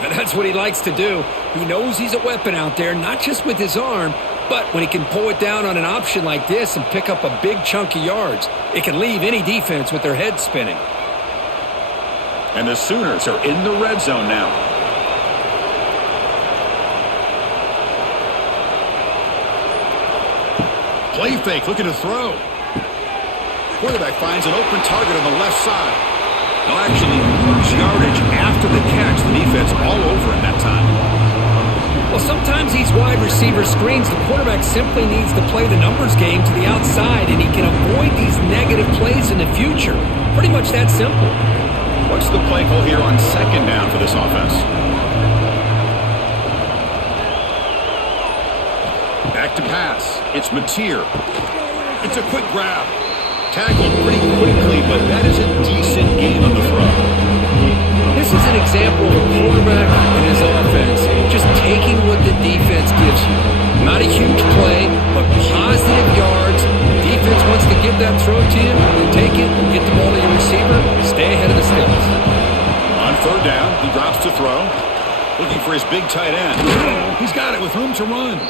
And that's what he likes to do. He knows he's a weapon out there, not just with his arm, but when he can pull it down on an option like this and pick up a big chunk of yards, it can leave any defense with their head spinning. And the Sooners are in the red zone now. Play fake, looking to throw. Quarterback finds an open target on the left side. They'll actually lose yardage after the catch. The defense all over him that time. Well, sometimes these wide receiver screens, the quarterback simply needs to play the numbers game to the outside, and he can avoid these negative plays in the future. Pretty much that simple. What's the play call here on second down for this offense? Back to pass. It's Mateer. It's a quick grab. Tackled pretty quickly, but that is a decent gain on the throw. This is an example of a quarterback and his offense just taking what the defense gives you. Not a huge play, but positive yards. The defense wants to give that throw to you. You take it, get the ball to your receiver, stay ahead of the sticks. On third down, he drops to throw. Looking for his big tight end. He's got it with room to run.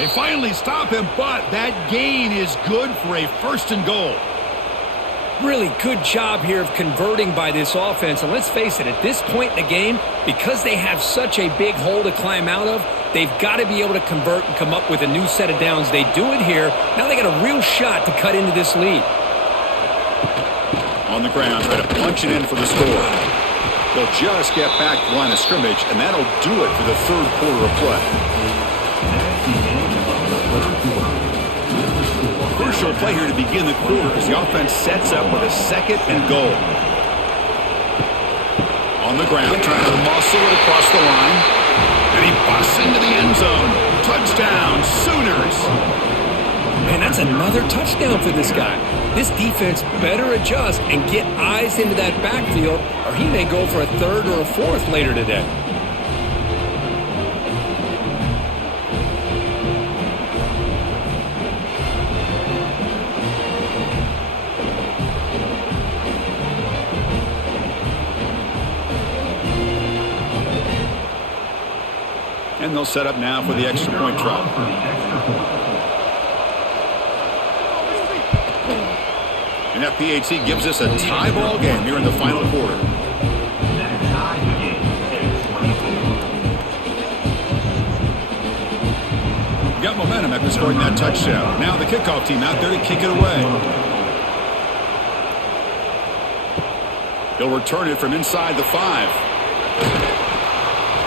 They finally stop him, but that gain is good for a 1st and goal. Really good job here of converting by this offense. And let's face it, at this point in the game, because they have such a big hole to climb out of, they've got to be able to convert and come up with a new set of downs. They do it here. Now they got a real shot to cut into this lead. On the ground, try to punch it in for the score. They'll just get back to the line of scrimmage, and that'll do it for the third quarter of play. crucial play here to begin the quarter as the offense sets up with a 2nd and goal. On the ground, trying to muscle it across the line. And he busts into the end zone. Touchdown, Sooners. Man, that's another touchdown for this guy. This defense better adjust and get eyes into that backfield, or he may go for a 3rd or a 4th later today. And they'll set up now for the extra point try. And FPHC gives us a tie ball game here in the final quarter. Got momentum after scoring that touchdown. Now the kickoff team out there to kick it away. He'll return it from inside the 5.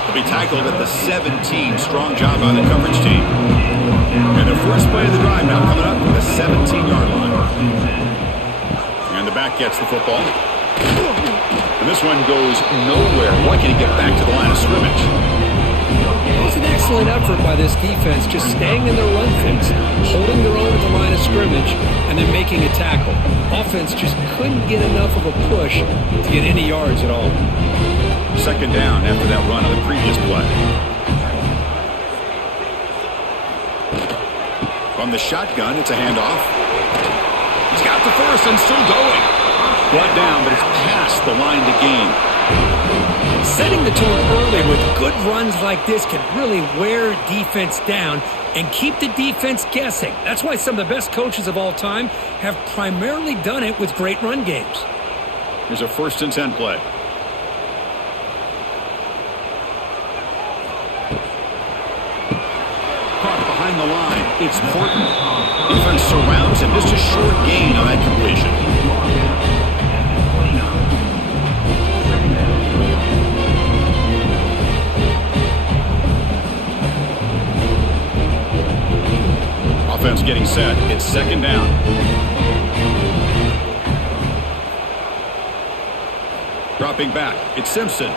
He'll be tackled at the 17. Strong job by the coverage team. And the first play of the drive now coming up from the 17-yard line. And the back gets the football. And this one goes nowhere. Lucky to get back to the line of scrimmage. It was an excellent effort by this defense, just staying in their run fence, holding their own at the line of scrimmage, and then making a tackle. Offense just couldn't get enough of a push to get any yards at all. 2nd down after that run on the previous play. From the shotgun, it's a handoff. He's got the first and still going. Brought down, but it's past the line to gain. Setting the tone early with good runs like this can really wear defense down and keep the defense guessing. That's why some of the best coaches of all time have primarily done it with great run games. Here's a 1st and 10 play. Caught behind the line. It's Horton. Defense surrounds him. Just a short gain on that completion. Offense getting set. It's 2nd down. Dropping back. It's Simpson. A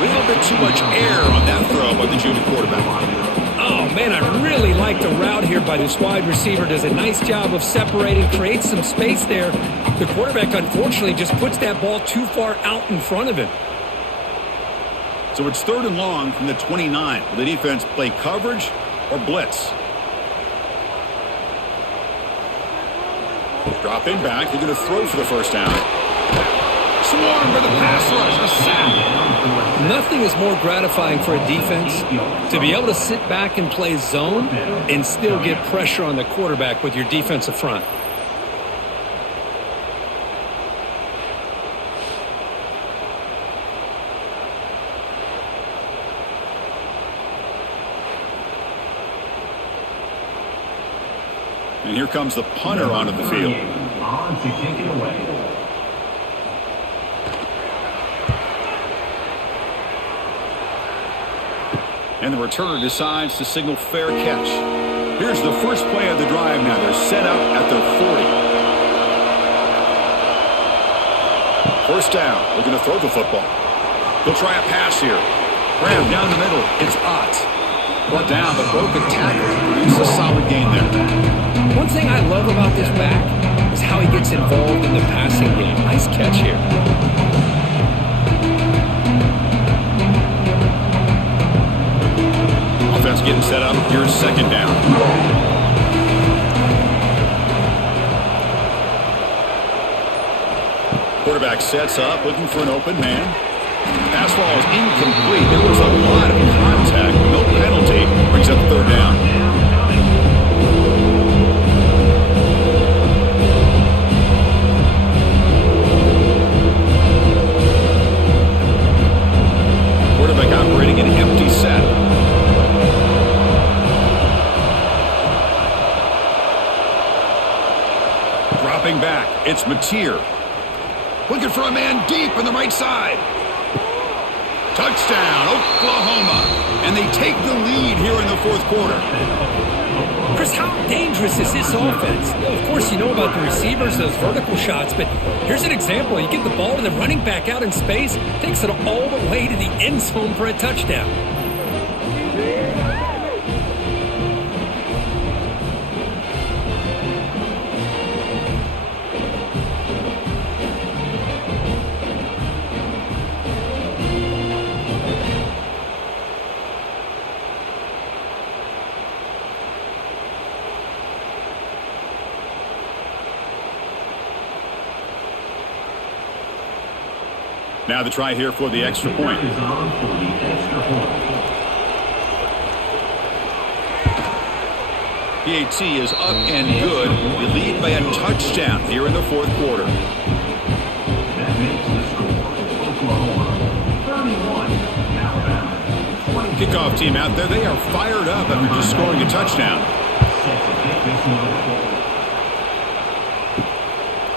little bit too much air on that throw by the junior quarterback. Oh, man, I really like the route here by this wide receiver. Does a nice job of separating, creates some space there. The quarterback, unfortunately, just puts that ball too far out in front of him. So it's 3rd and long from the 29. Will the defense play coverage or blitz? Dropping back. They're going to throw for the 1st down. Swarm for the pass rush. A sack. Nothing is more gratifying for a defense to be able to sit back and play zone and still get pressure on the quarterback with your defensive front. And here comes the punter onto the field. On to kick it away. And the returner decides to signal fair catch. Here's the first play of the drive now. They're set up at their 40. 1st down. They're going to throw the football. He'll try a pass here. Graham down the middle. It's Ott. Brought down, but broke the tackle. Produce a solid gain there. One thing I love about this back is how he gets involved in the passing game. Nice catch here. Offense getting set up. Here's 2nd down. Quarterback sets up, looking for an open man. Pass ball is incomplete. There was a lot of contact. No penalty. Brings up 3rd down. Quarterback operating an empty set. Dropping back. It's Mateer. Looking for a man deep on the right side. Touchdown, Oklahoma. And they take the lead here in the 4th quarter. Chris, how dangerous is this offense? Of course, you know about the receivers, those vertical shots, but here's an example. You get the ball to the running back out in space, takes it all the way to the end zone for a touchdown. Now the try here for the extra point. PAT is up and good. We lead by a touchdown here in the fourth quarter. That makes the score Oklahoma 31, Alabama 20. Kickoff team out there. They are fired up after just scoring a touchdown.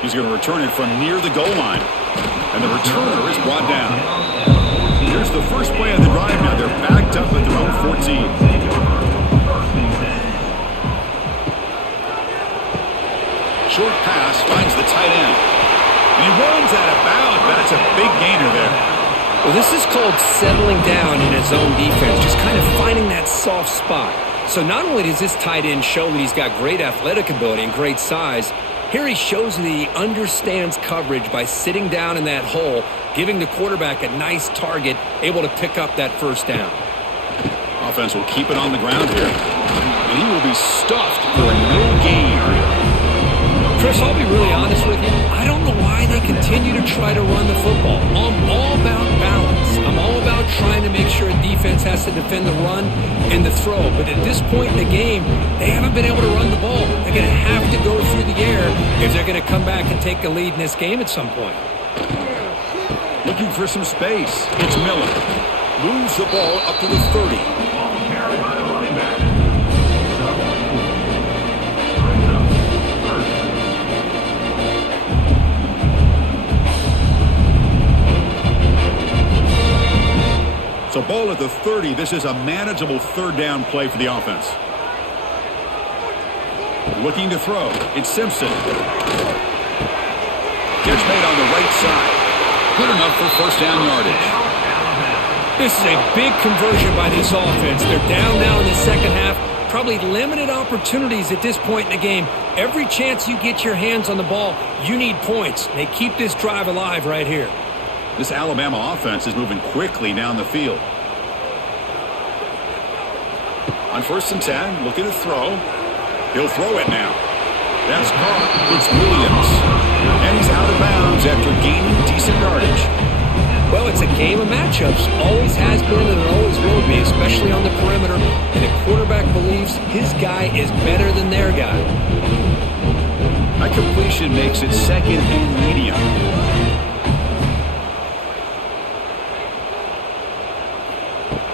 He's going to return it from near the goal line. And the returner is brought down. Here's the first play of the drive now. They're backed up at their own 14. Short pass finds the tight end. And he runs out of bounds. That's a big gainer there. Well, this is called settling down in his own defense, just kind of finding that soft spot. So not only does this tight end show that he's got great athletic ability and great size, here he shows that he understands coverage by sitting down in that hole, giving the quarterback a nice target, able to pick up that first down. Offense will keep it on the ground here. And he will be stuffed for no gain. Chris, I'll be really honest with you. I don't know why they continue to try to run the football. I'm all about balance. I'm all about trying to make sure a defense has to defend the run and the throw. But at this point in the game, they haven't been able to run the ball. They're going to have to go through the air if they're going to come back and take a lead in this game at some point. Looking for some space. It's Miller. Moves the ball up to the 30. Carried by the running back. So ball at the 30. This is a manageable third down play for the offense. Looking to throw. It's Simpson. Catch made on the right side. Good enough for first down yardage. This is a big conversion by this offense. They're down now in the second half. Probably limited opportunities at this point in the game. Every chance you get your hands on the ball, you need points. They keep this drive alive right here. This Alabama offense is moving quickly down the field. On 1st and 10, looking to throw. He'll throw it now. That's caught. It's Williams. And he's out of bounds after gaining decent yardage. Well, it's a game of matchups. Always has been and it always will be, especially on the perimeter. And the quarterback believes his guy is better than their guy. That completion makes it second and medium.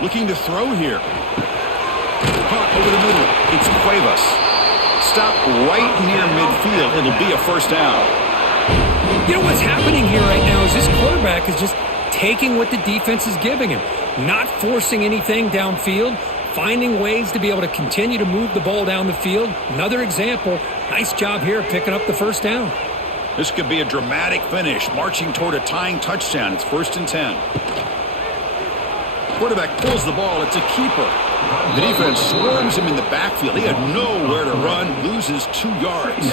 Looking to throw here. Caught over the middle. It's Cuevas. Stop right near midfield. It'll be a first down. You know what's happening here right now is this quarterback is just taking what the defense is giving him. Not forcing anything downfield. Finding ways to be able to continue to move the ball down the field. Another example. Nice job here picking up the first down. This could be a dramatic finish. Marching toward a tying touchdown. It's 1st and 10. Quarterback pulls the ball. It's a keeper. The defense swarms him in the backfield. He had nowhere to run. Loses 2 yards.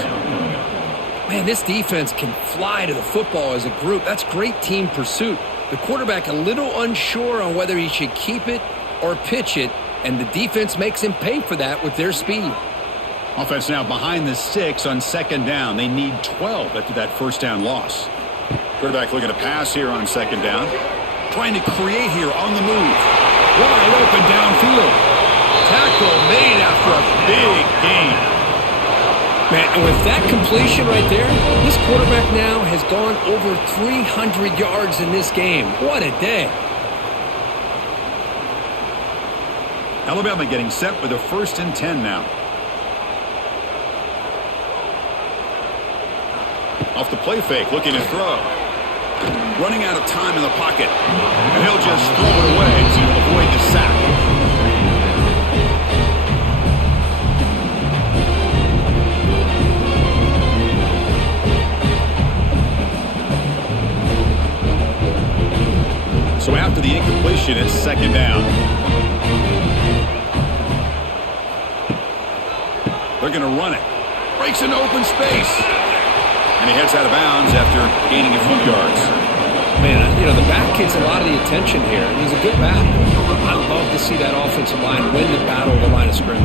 Man, this defense can fly to the football as a group. That's great team pursuit. The quarterback a little unsure on whether he should keep it or pitch it, and the defense makes him pay for that with their speed. Offense now behind the 6 on 2nd down. They need 12 after that first down loss. Quarterback looking to pass here on 2nd down. Trying to create here on the move. Wide open downfield. Tackle made after a big gain. Man, and with that completion right there, this quarterback now has gone over 300 yards in this game. What a day. Alabama getting set with a 1st and 10 now. Off the play fake, looking to throw. Running out of time in the pocket. And he'll just throw it away to avoid the sack. possession. It's second down. They're going to run it. Breaks into open space. And he heads out of bounds after gaining a few yards. Man, the back gets a lot of the attention here. And he's a good back. I love to see that offensive line win the battle of the line of scrimmage.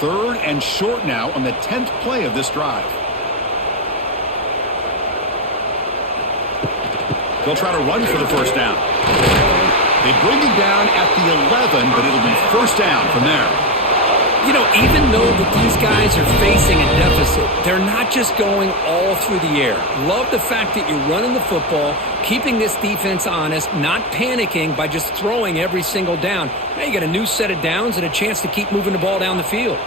Third and short now on the 10th play of this drive. They'll try to run for the first down. They bring him down at the 11, but it'll be first down from there. Even though that these guys are facing a deficit, they're not just going all through the air. Love the fact that you're running the football, keeping this defense honest, not panicking by just throwing every single down. Now you got a new set of downs and a chance to keep moving the ball down the field.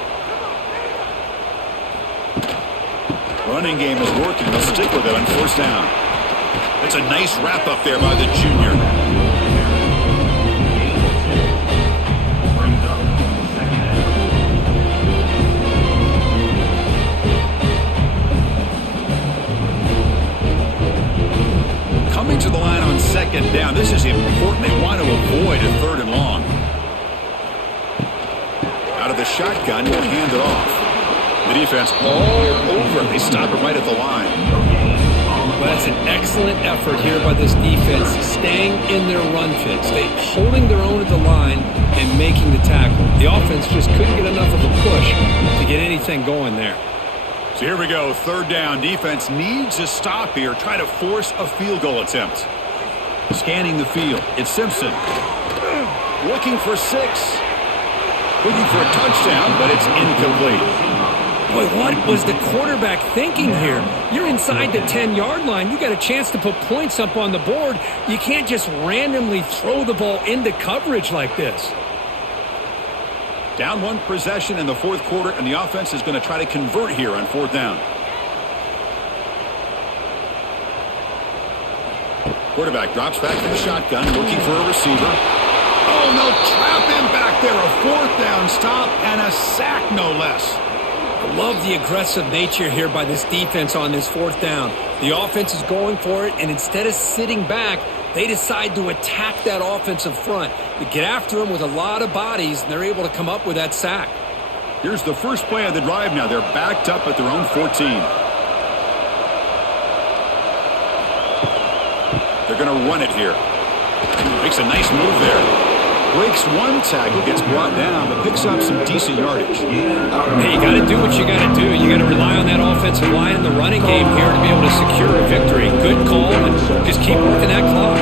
Running game is working. They'll stick with it on first down. It's a nice wrap up there by the junior. Coming to the line on second down. This is important. They want to avoid a third and long. Out of the shotgun, will hand it off. The defense all over. They stop it right at the line. Well, that's an excellent effort here by this defense, staying in their run fits. They holding their own at the line and making the tackle. The offense just couldn't get enough of a push to get anything going there. So here we go, third down. Defense needs a stop here. Try to force a field goal attempt. Scanning the field. It's Simpson. Looking for 6. Looking for a touchdown, but it's incomplete. Boy, what was the quarterback thinking here? You're inside the 10-yard line. You got a chance to put points up on the board. You can't just randomly throw the ball into coverage like this. Down one possession in the fourth quarter, and the offense is going to try to convert here on fourth down. Quarterback drops back to the shotgun, looking for a receiver. Oh, no, trap him back there. A fourth down stop and a sack, no less. I love the aggressive nature here by this defense on this fourth down. The offense is going for it, and instead of sitting back, they decide to attack that offensive front. They get after them with a lot of bodies, and they're able to come up with that sack. Here's the first play of the drive now. They're backed up at their own 14. They're going to run it here. Makes a nice move there. Breaks one tackle, gets brought down, but picks up some decent yardage. Hey, you got to do what you got to do. You got to rely on that offensive line in the running game here to be able to secure a victory. Good call, and just keep working that clock.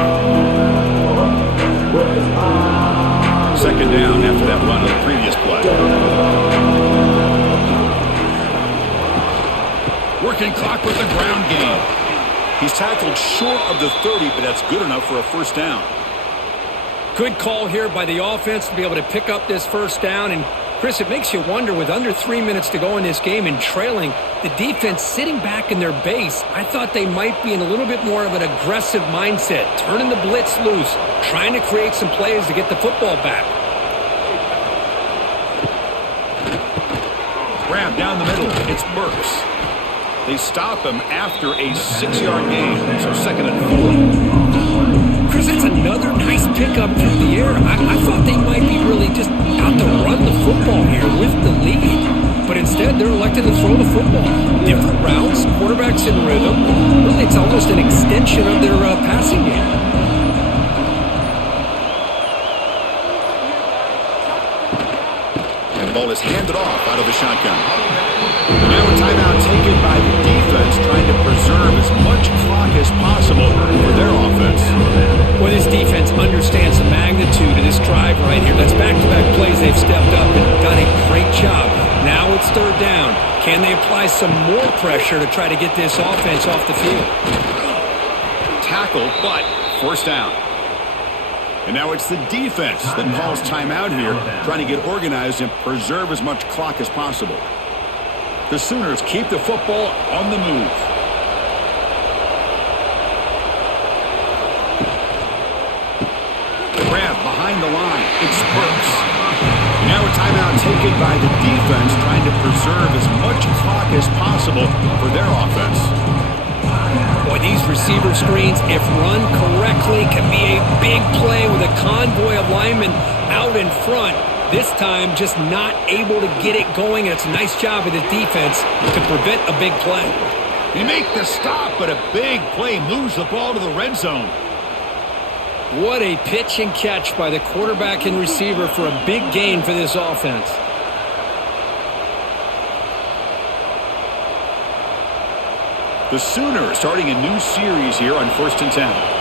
Second down after that run on the previous play. Working clock with the ground game. He's tackled short of the 30, but that's good enough for a first down. Good call here by the offense to be able to pick up this first down. And, Chris, it makes you wonder, with under 3 minutes to go in this game and trailing, the defense sitting back in their base, I thought they might be in a little bit more of an aggressive mindset, turning the blitz loose, trying to create some plays to get the football back. Grab down the middle. It's Burks. They stop him after a 6-yard gain, so second and 4. Chris, that's another nice pickup through the air. I thought they might be really just out to run the football here with the lead. But instead, they're electing to throw the football. Different routes, quarterbacks in rhythm. Really, it's almost an extension of their passing game. And the ball is handed off out of the shotgun. Now a timeout taken by the defense, trying to preserve as much clock as possible for their offense. Well, this defense understands the magnitude of this drive right here. That's back-to-back plays. They've stepped up and done a great job. Now it's third down. Can they apply some more pressure to try to get this offense off the field? Tackle, but first down. And now it's the defense that calls timeout here, trying to get organized and preserve as much clock as possible. The Sooners keep the football on the move. Grab behind the line. It's Burks. Now a timeout taken by the defense, trying to preserve as much clock as possible for their offense. Boy, these receiver screens, if run correctly, can be a big play with a convoy of linemen out in front. This time, just not able to get it going. And it's a nice job of the defense to prevent a big play. They make the stop, but a big play moves the ball to the red zone. What a pitch and catch by the quarterback and receiver for a big gain for this offense. The Sooners starting a new series here on 1st and 10.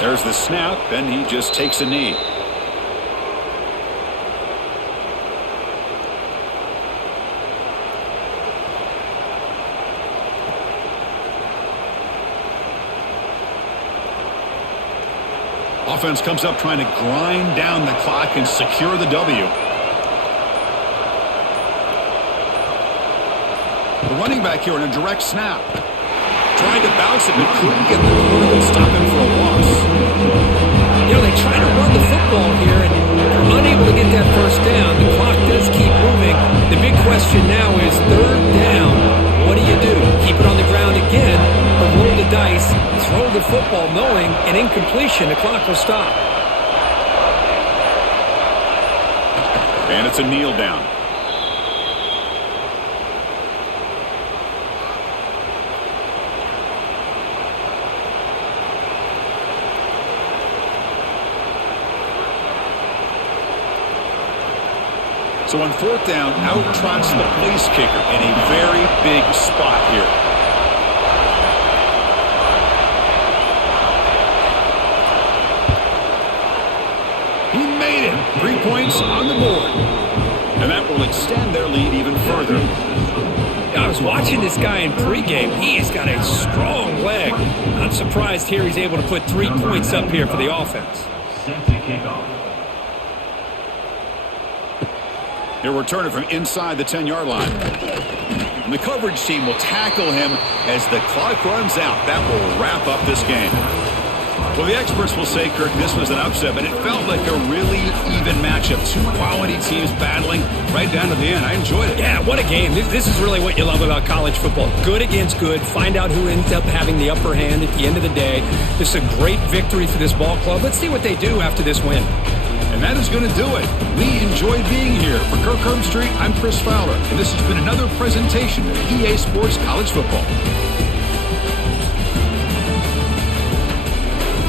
There's the snap, and he just takes a knee. Offense comes up trying to grind down the clock and secure the W. The running back here in a direct snap. Trying to bounce it, but couldn't get the corner to stop him for a loss. You know, they try to run the football here, and they're unable to get that first down. The clock does keep moving. The big question now is 3rd down. What do you do? Keep it on the ground again, or roll the dice, throw the football knowing an incompletion, the clock will stop. And it's a kneel down. So on 4th down, out trots the place kicker in a very big spot here. He made it. 3 points on the board. And that will extend their lead even further. I was watching this guy in pregame. He's got a strong leg. Not surprised here he's able to put 3 points up here for the offense. Set to kick off. He'll return it from inside the 10-yard line. And the coverage team will tackle him as the clock runs out. That will wrap up this game. Well, the experts will say, Kirk, this was an upset, but it felt like a really even matchup. 2 quality teams battling right down to the end. I enjoyed it. Yeah, what a game. This is really what you love about college football. Good against good. Find out who ends up having the upper hand at the end of the day. This is a great victory for this ball club. Let's see what they do after this win. And that is going to do it. We enjoyed being here. For Kirk Herbstreit, I'm Chris Fowler, and this has been another presentation of EA Sports College Football.